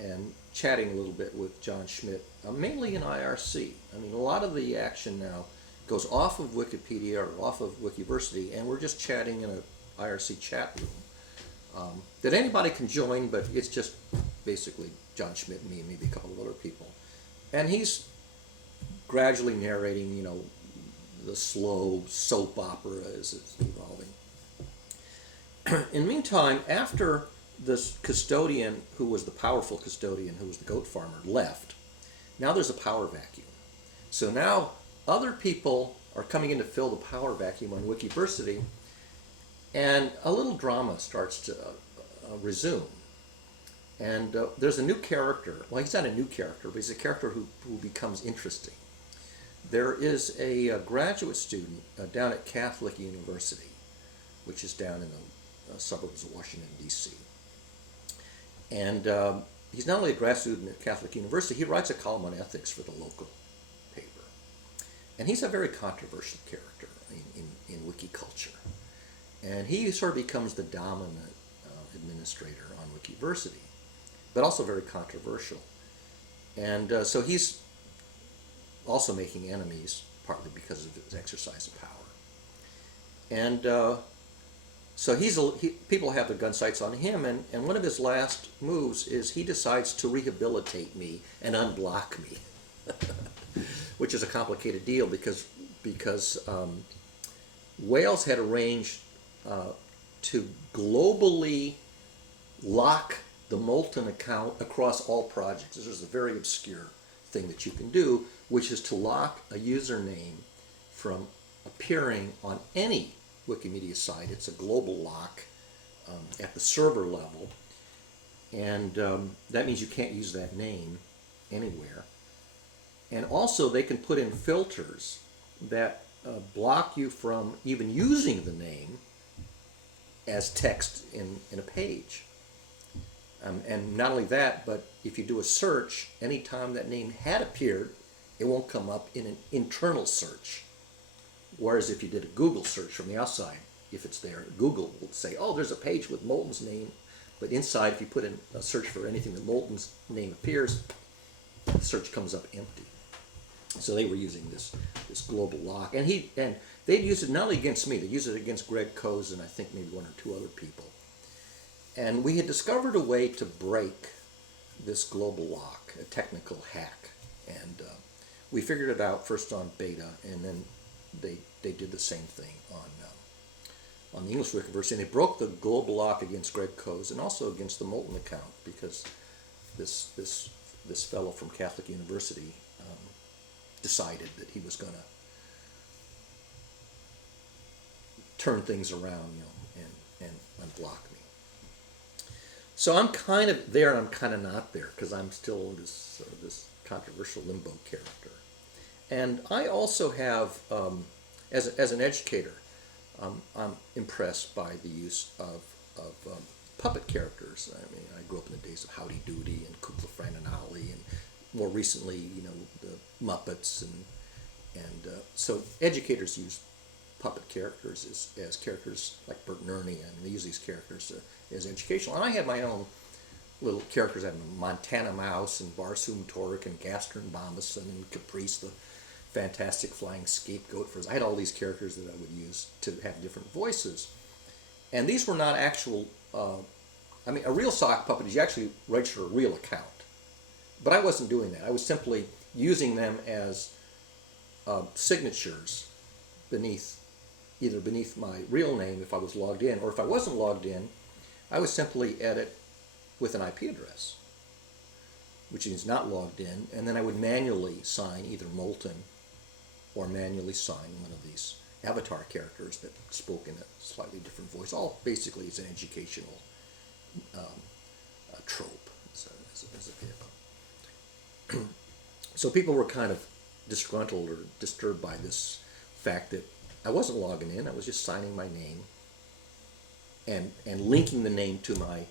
and chatting a little bit with John Schmidt, mainly in IRC. I mean, a lot of the action now goes off of Wikipedia or off of Wikiversity, and we're just chatting in an IRC chat room that anybody can join, but it's just basically John Schmidt and me and maybe a couple of other people. And he's gradually narrating, the slow soap opera as it's evolving. In the meantime, after this custodian, who was the powerful custodian, who was the goat farmer, left, now there's a power vacuum. So now other people are coming in to fill the power vacuum on Wikiversity, and a little drama starts to resume. And there's a new character. Well, he's not a new character, but he's a character who becomes interesting. There is a graduate student down at Catholic University, which is down in the suburbs of Washington, D.C. And he's not only a grad student at Catholic University, he writes a column on ethics for the local paper. And he's a very controversial character in Wikiculture. And he sort of becomes the dominant administrator on Wikiversity, but also very controversial. And so he's also making enemies, partly because of his exercise of power. And so people have their gun sights on him, and one of his last moves is he decides to rehabilitate me and unblock me, which is a complicated deal because Wales had arranged to globally lock the Molten account across all projects. This is a very obscure thing that you can do, which is to lock a username from appearing on any Wikimedia site. It's a global lock at the server level, and that means you can't use that name anywhere. And also they can put in filters that block you from even using the name as text in a page. And not only that, but if you do a search, anytime that name had appeared, it won't come up in an internal search. Whereas if you did a Google search from the outside, if it's there, Google will say, oh, there's a page with Moulton's name. But inside, if you put in a search for anything that Moulton's name appears, the search comes up empty. So they were using this global lock. And they'd use it not only against me, they'd use it against Greg Coase and I think maybe one or two other people. And we had discovered a way to break this global lock, a technical hack. And we figured it out first on beta, and then they did the same thing on the English Wikiverse, and they broke the global lock against Greg Coase and also against the Moulton account, because this fellow from Catholic University decided that he was going to turn things around, and unblock me. So I'm kind of there and I'm kind of not there, because I'm still this controversial limbo character. And I also have, as an educator, I'm impressed by the use of puppet characters. I mean, I grew up in the days of Howdy Doody and Kukla, Fran and Ollie, and more recently, the Muppets, and so educators use puppet characters as characters like Bert and Ernie, and they use these characters as educational. And I had my own little characters. I had Montana Mouse and Barsoom Torek and Gaster and Bombison and Caprice, the fantastic flying scapegoat. I had all these characters that I would use to have different voices. And these were not actual, a real sock puppet is you actually register a real account. But I wasn't doing that. I was simply using them as signatures either beneath my real name if I was logged in, or if I wasn't logged in, I would simply edit with an IP address, which means not logged in, and then I would manually sign either Moulton or manually sign one of these avatar characters that spoke in a slightly different voice. All basically is an educational trope as a vehicle. So people were kind of disgruntled or disturbed by this fact that I wasn't logging in, I was just signing my name and linking the name to my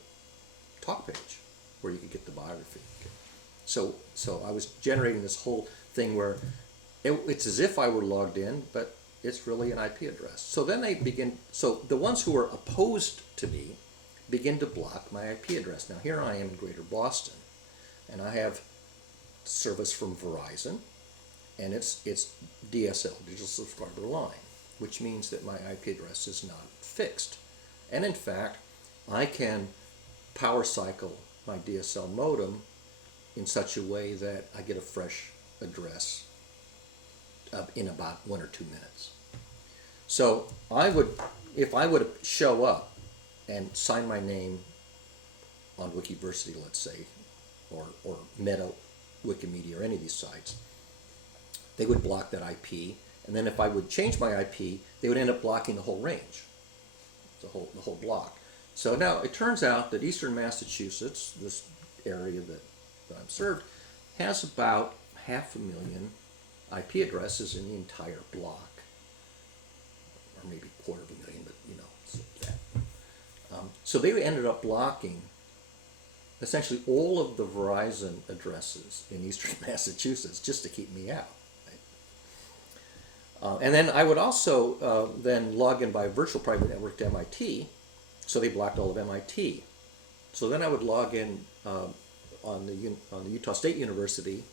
talk page where you could get the biography. So I was generating this whole thing where it's as if I were logged in, but it's really an IP address. So then the ones who are opposed to me begin to block my IP address. Now here I am in Greater Boston, and I have service from Verizon, and it's DSL, Digital Subscriber Line, which means that my IP address is not fixed. And in fact, I can power cycle my DSL modem in such a way that I get a fresh address in about 1 or 2 minutes. So if I would show up and sign my name on Wikiversity, let's say, or Meta, Wikimedia, or any of these sites, they would block that IP, and then if I would change my IP, they would end up blocking the whole range, the whole block. So now it turns out that Eastern Massachusetts, this area that I'm served, has about 500,000 IP addresses in the entire block, or maybe 250,000, but so that. So they ended up blocking essentially all of the Verizon addresses in Eastern Massachusetts just to keep me out. And then I would also then log in by virtual private network to MIT, so they blocked all of MIT. So then I would log in on the Utah State University,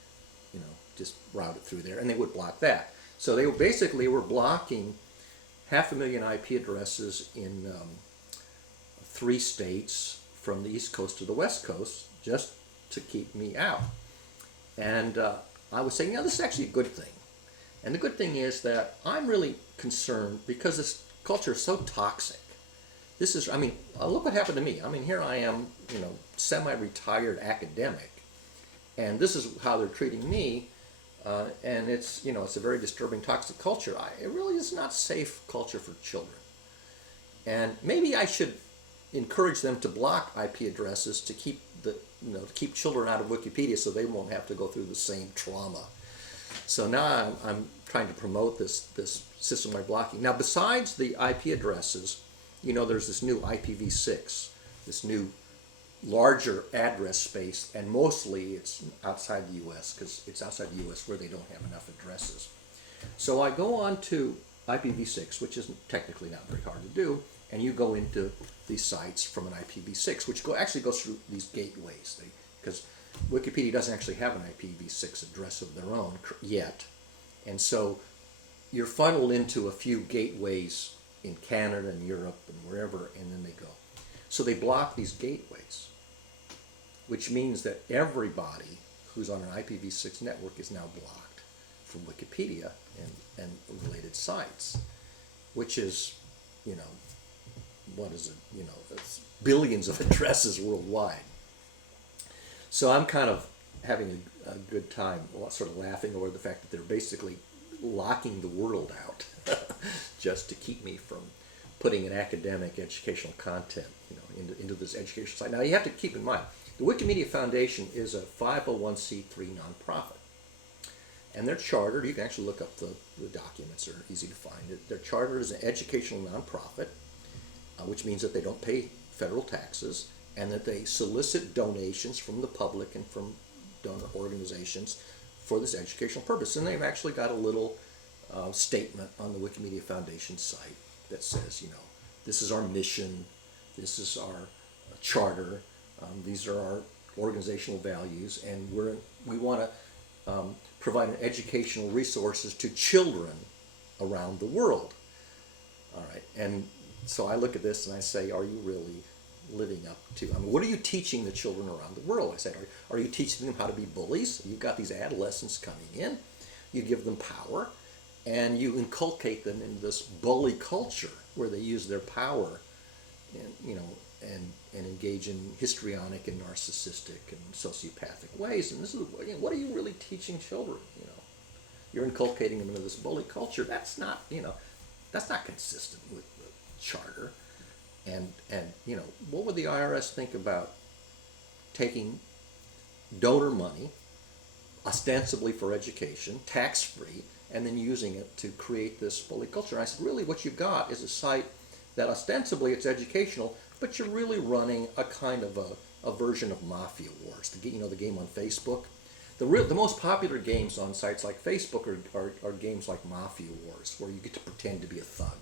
just route it through there, and they would block that. So they basically were blocking 500,000 IP addresses in 3 states from the East Coast to the West Coast just to keep me out. And I was saying, this is actually a good thing. And the good thing is that I'm really concerned because this culture is so toxic. Look what happened to me. Here I am, semi-retired academic, and this is how they're treating me. And it's a very disturbing, toxic culture. It really is not safe culture for children. And maybe I should encourage them to block IP addresses to keep to keep children out of Wikipedia, so they won't have to go through the same trauma. So now I'm trying to promote this system-wide blocking. Now, besides the IP addresses, there's this new IPv6, this new larger address space, and mostly it's outside the U.S. because it's outside the U.S. where they don't have enough addresses. So I go on to IPv6, which is technically not very hard to do, and you go into these sites from an IPv6, which actually goes through these gateways, because Wikipedia doesn't actually have an IPv6 address of their own yet, and so you're funneled into a few gateways in Canada and Europe and wherever, and then they go. So they block these gateways, which means that everybody who's on an IPv6 network is now blocked from Wikipedia and related sites, which is, what is it, it's billions of addresses worldwide. So I'm kind of having a good time sort of laughing over the fact that they're basically locking the world out just to keep me from putting an academic educational content into this educational site. Now you have to keep in mind, the Wikimedia Foundation is a 501c3 nonprofit. And they're chartered, you can actually look up the documents, they're easy to find. They're chartered as an educational nonprofit, which means that they don't pay federal taxes, and that they solicit donations from the public and from donor organizations for this educational purpose. And they've actually got a little statement on the Wikimedia Foundation site that says, this is our mission, this is our charter, these are our organizational values, and we want to provide educational resources to children around the world. All right, and so I look at this and I say, are you really living up to, what are you teaching the children around the world? I said, are you teaching them how to be bullies? You've got these adolescents coming in, you give them power, and you inculcate them into this bully culture where they use their power and engage in histrionic and narcissistic and sociopathic ways. And this is, what are you really teaching children? You're inculcating them into this bully culture. That's not consistent with the charter. And what would the IRS think about taking donor money, ostensibly for education, tax-free, and then using it to create this bully culture? And I said, really, what you've got is a site that ostensibly it's educational, but you're really running a kind of a version of Mafia Wars. The game on Facebook. The most popular games on sites like Facebook are games like Mafia Wars, where you get to pretend to be a thug.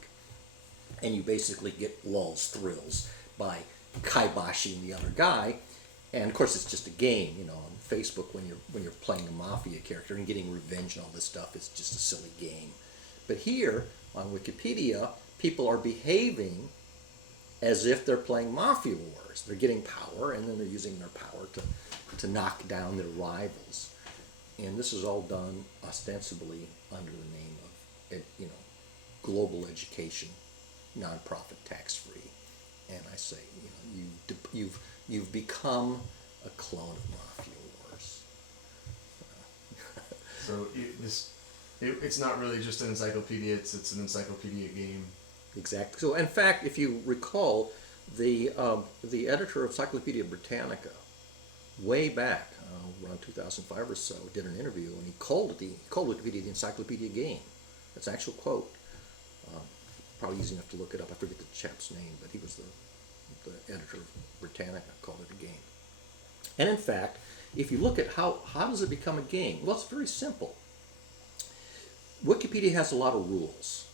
And you basically get lulz, thrills, by kiboshing the other guy. And of course it's just a game, on Facebook when you're playing a mafia character and getting revenge and all this stuff, it's just a silly game. But here on Wikipedia, people are behaving as if they're playing Mafia Wars. They're getting power, and then they're using their power to knock down their rivals. And this is all done ostensibly under the name of, global education, nonprofit, tax-free. And I say, you've become a clone of Mafia Wars. So it's not really just an encyclopedia; it's an encyclopedia game. Exactly. So, in fact, if you recall, the editor of Encyclopedia Britannica, way back around 2005 or so, did an interview, and he called Wikipedia the Encyclopedia Game. That's an actual quote. Probably easy enough to look it up. I forget the chap's name, but he was the editor of Britannica, called it a game. And in fact, if you look at how does it become a game, well, it's very simple. Wikipedia has a lot of rules.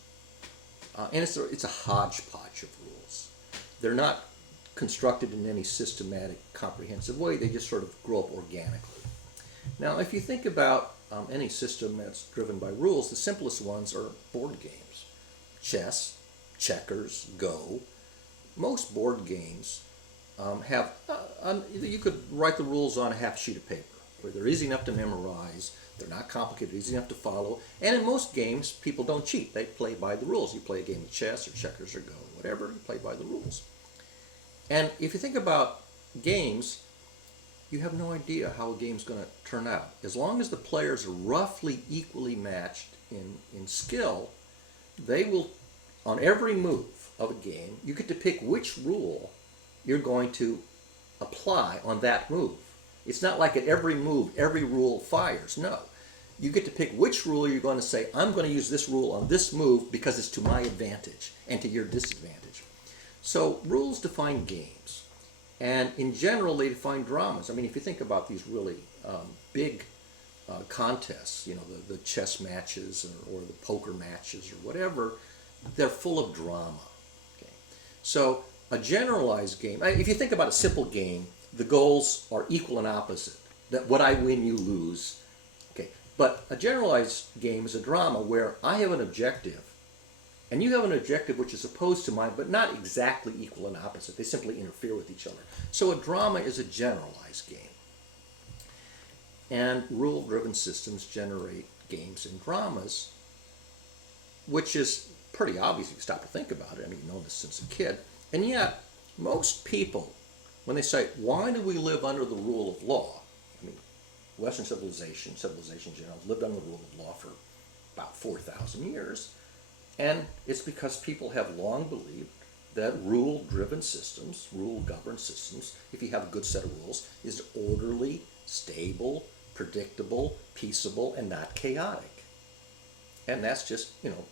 And it's a hodgepodge of rules. They're not constructed in any systematic, comprehensive way. They just sort of grow up organically. Now, if you think about any system that's driven by rules, the simplest ones are board games. Chess, checkers, Go. Most board games have, you could write the rules on a half sheet of paper, where they're easy enough to memorize, they're not complicated, easy enough to follow, and in most games, people don't cheat. They play by the rules. You play a game of chess or checkers or Go, whatever, you play by the rules. And if you think about games, you have no idea how a game's going to turn out. As long as the players are roughly equally matched in skill, they will, on every move of a game, you get to pick which rule you're going to apply on that move. It's not like at every move, every rule fires. No. You get to pick which rule you're going to say, I'm going to use this rule on this move because it's to my advantage and to your disadvantage. So rules define games. And in general, they define dramas. I mean, if you think about these really big contests, the chess matches or the poker matches or whatever, they're full of drama. Okay? So a generalized game, if you think about a simple game, the goals are equal and opposite. That what I win, you lose. Okay, but a generalized game is a drama where I have an objective, and you have an objective which is opposed to mine, but not exactly equal and opposite. They simply interfere with each other. So a drama is a generalized game. And rule-driven systems generate games and dramas, which is pretty obvious if you stop to think about it. I mean, you've known this since a kid. And yet, most people, when they say, why do we live under the rule of law? I mean, Western civilization in general, lived under the rule of law for about 4,000 years. And it's because people have long believed that rule-driven systems, rule-governed systems, if you have a good set of rules, is orderly, stable, predictable, peaceable, and not chaotic. And that's just,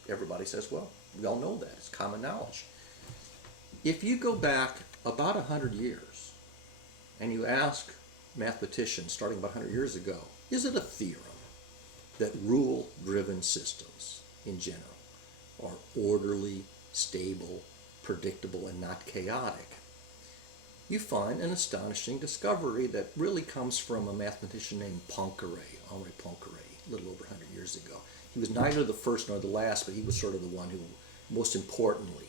everybody says, well, we all know that. It's common knowledge. If you go back about 100 years and you ask mathematicians starting about 100 years ago, is it a theorem that rule-driven systems in general are orderly, stable, predictable, and not chaotic? You find an astonishing discovery that really comes from a mathematician named Henri Poincaré, a little over 100 years ago. He was neither the first nor the last, but he was sort of the one who most importantly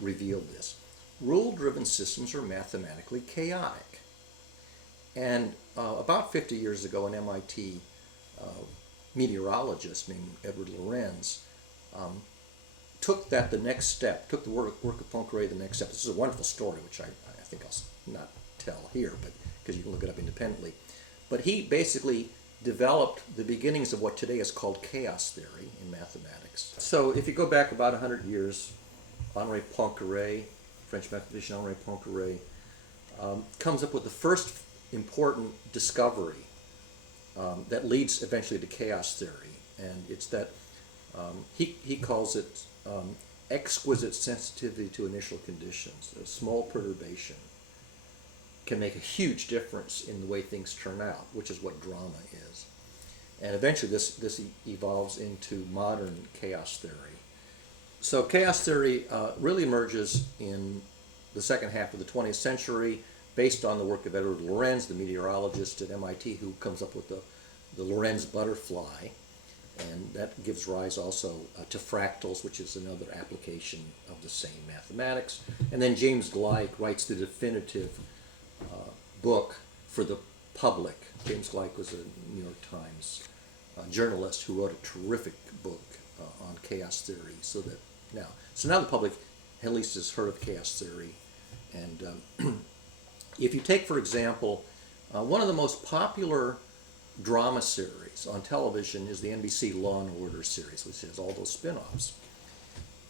revealed this. Rule-driven systems are mathematically chaotic. And about 50 years ago, an MIT meteorologist named Edward Lorenz took that the next step, took the work of Poincaré the next step. This is a wonderful story, which I think I'll not tell here, but because you can look it up independently. But he basically developed the beginnings of what today is called chaos theory in mathematics. So if you go back about 100 years, Henri Poincaré, French mathematician Henri Poincaré, comes up with the first important discovery that leads eventually to chaos theory. And it's that he calls it exquisite sensitivity to initial conditions. A small perturbation can make a huge difference in the way things turn out, which is what drama is. And eventually this evolves into modern chaos theory. So chaos theory really emerges in the second half of the 20th century based on the work of Edward Lorenz, the meteorologist at MIT who comes up with the Lorenz butterfly. And that gives rise also to fractals, which is another application of the same mathematics. And then James Gleick writes the definitive book for the public. James Gleick was a New York Times journalist who wrote a terrific book on chaos theory. So now the public at least has heard of chaos theory. And if you take, for example, one of the most popular drama series on television is the NBC Law and Order series, which has all those spin-offs.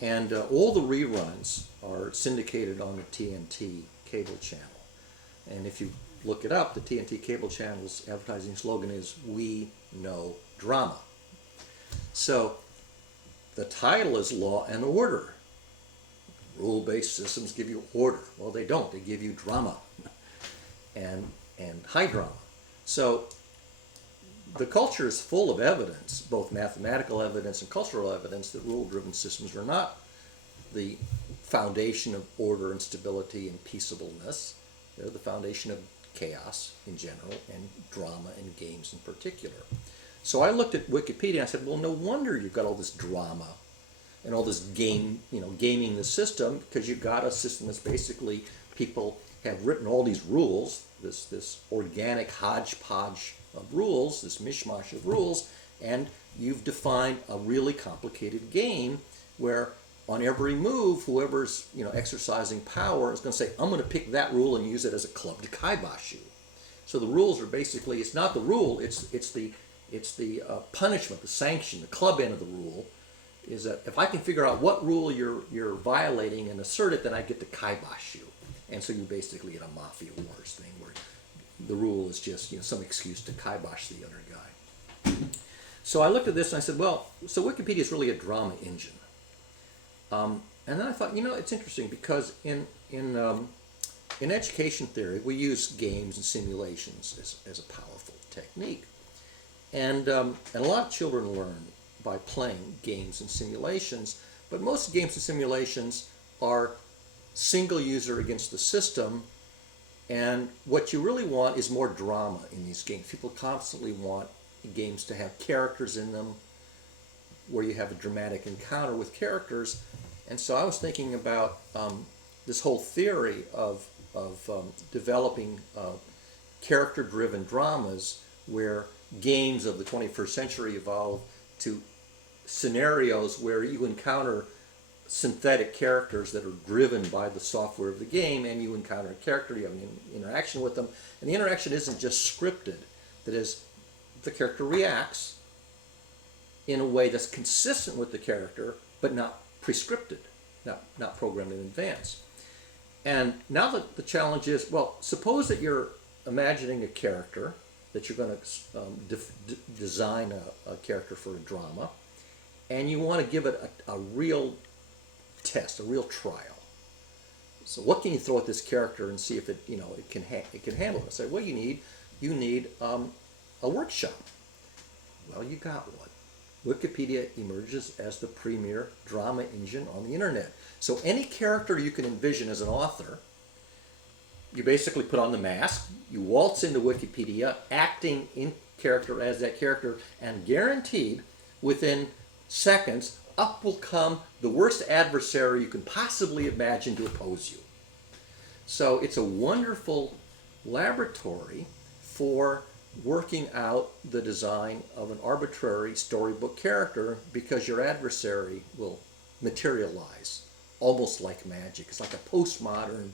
And all the reruns are syndicated on the TNT cable channel. And if you look it up, the TNT cable channel's advertising slogan is, "We know drama." So the title is Law and Order. Rule-based systems give you order. Well, they don't. They give you drama and high drama. So the culture is full of evidence, both mathematical evidence and cultural evidence, that rule-driven systems are not the foundation of order and stability and peaceableness. They're the foundation of chaos in general and drama and games in particular. So I looked at Wikipedia and I said, well, no wonder you've got all this drama and all this gaming the system, because you've got a system that's basically people have written all these rules, this organic hodgepodge of rules, this mishmash of rules, and you've defined a really complicated game where on every move, whoever's exercising power is going to say, I'm going to pick that rule and use it as a club to kibosh you. So the rules are basically, it's not the rule, it's the punishment, the sanction, the club end of the rule, is that if I can figure out what rule you're violating and assert it, then I get to kibosh you. And so you basically get a Mafia Wars thing where the rule is just some excuse to kibosh the other guy. So I looked at this and I said, well, so Wikipedia is really a drama engine. And then I thought, it's interesting because in education theory, we use games and simulations as a powerful technique. And a lot of children learn by playing games and simulations, but most games and simulations are single user against the system, and what you really want is more drama in these games. People constantly want games to have characters in them, where you have a dramatic encounter with characters. And so I was thinking about this whole theory of developing character-driven dramas, where games of the 21st century evolve to scenarios where you encounter synthetic characters that are driven by the software of the game, and you encounter a character, you have an interaction with them, and the interaction isn't just scripted. That is, the character reacts in a way that's consistent with the character, but not prescripted, not programmed in advance. And now the challenge is, well, suppose that you're imagining a character, that you're going to design a character for a drama, and you want to give it a real test, a real trial. So what can you throw at this character and see if it can handle it? I say, well, you need a workshop. Well, you got one. Wikipedia emerges as the premier drama engine on the internet. So any character you can envision as an author, you basically put on the mask, you waltz into Wikipedia, acting in character as that character, and guaranteed within seconds, up will come the worst adversary you can possibly imagine to oppose you. So it's a wonderful laboratory for working out the design of an arbitrary storybook character, because your adversary will materialize almost like magic. It's like a postmodern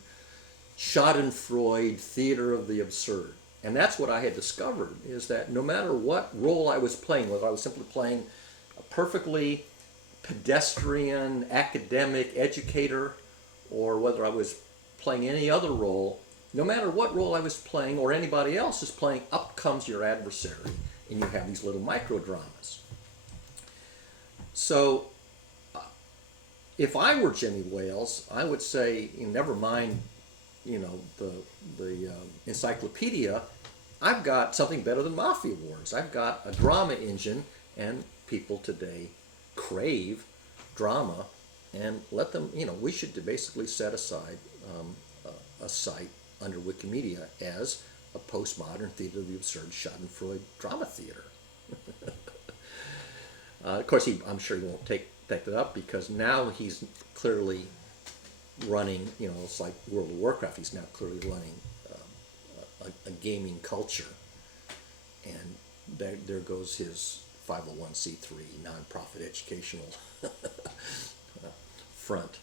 Schadenfreude theater of the absurd. And that's what I had discovered, is that no matter what role I was playing, whether I was simply playing a perfectly pedestrian academic educator, or whether I was playing any other role, no matter what role I was playing or anybody else is playing, up comes your adversary, and you have these little micro dramas. So if I were Jimmy Wales, I would say, never mind the encyclopedia, I've got something better than Mafia Wars. I've got a drama engine, and people today crave drama, and let them, we should basically set aside a site under Wikimedia as a postmodern theater of the absurd Schadenfreude drama theater. Of course, I'm sure he won't take that up, because now he's clearly running, it's like World of Warcraft, he's now clearly running a gaming culture, and there goes his 501c3 nonprofit educational front.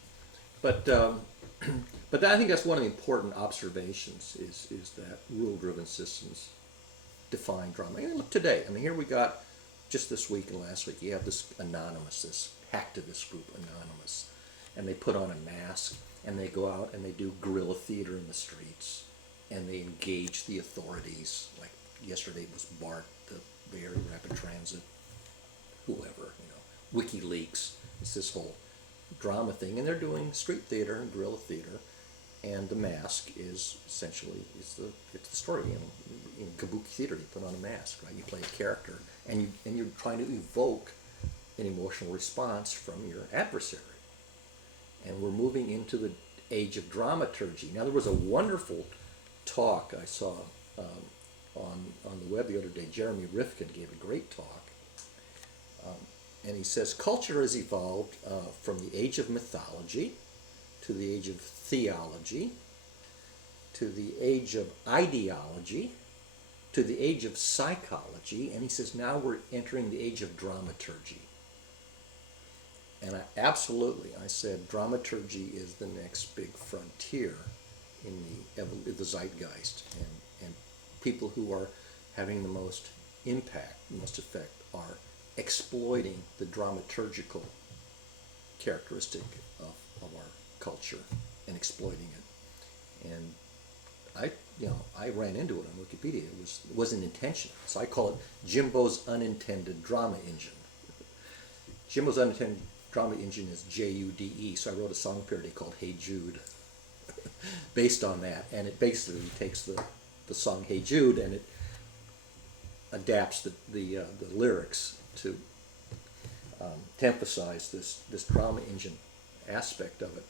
But I think that's one of the important observations, is that rule-driven systems define drama. And look today, here we got, just this week and last week, you have this hacktivist group, Anonymous, and they put on a mask, and they go out and they do guerrilla theater in the streets, and they engage the authorities. Like yesterday was BART, the Bay Area Rapid Transit, whoever, WikiLeaks. It's this whole drama thing, and they're doing street theater and guerrilla theater, and the mask is essentially it's the story. In kabuki theater, you put on a mask, right? You play a character, and you're trying to evoke an emotional response from your adversary. And we're moving into the age of dramaturgy. Now, there was a wonderful talk I saw on the web the other day. Jeremy Rifkin gave a great talk. And he says, culture has evolved from the age of mythology to the age of theology to the age of ideology to the age of psychology. And he says, now we're entering the age of dramaturgy. And I said, dramaturgy is the next big frontier in the zeitgeist. And people who are having the most impact, the most effect, are exploiting the dramaturgical characteristic of our culture and exploiting it. And I ran into it on Wikipedia. It wasn't intentional. So I call it Jimbo's unintended drama engine. Jimbo's unintended drama engine is Jude. So I wrote a song parody called Hey Jude based on that. And it basically takes the song Hey Jude, and it adapts the lyrics to emphasize this drama engine aspect of it.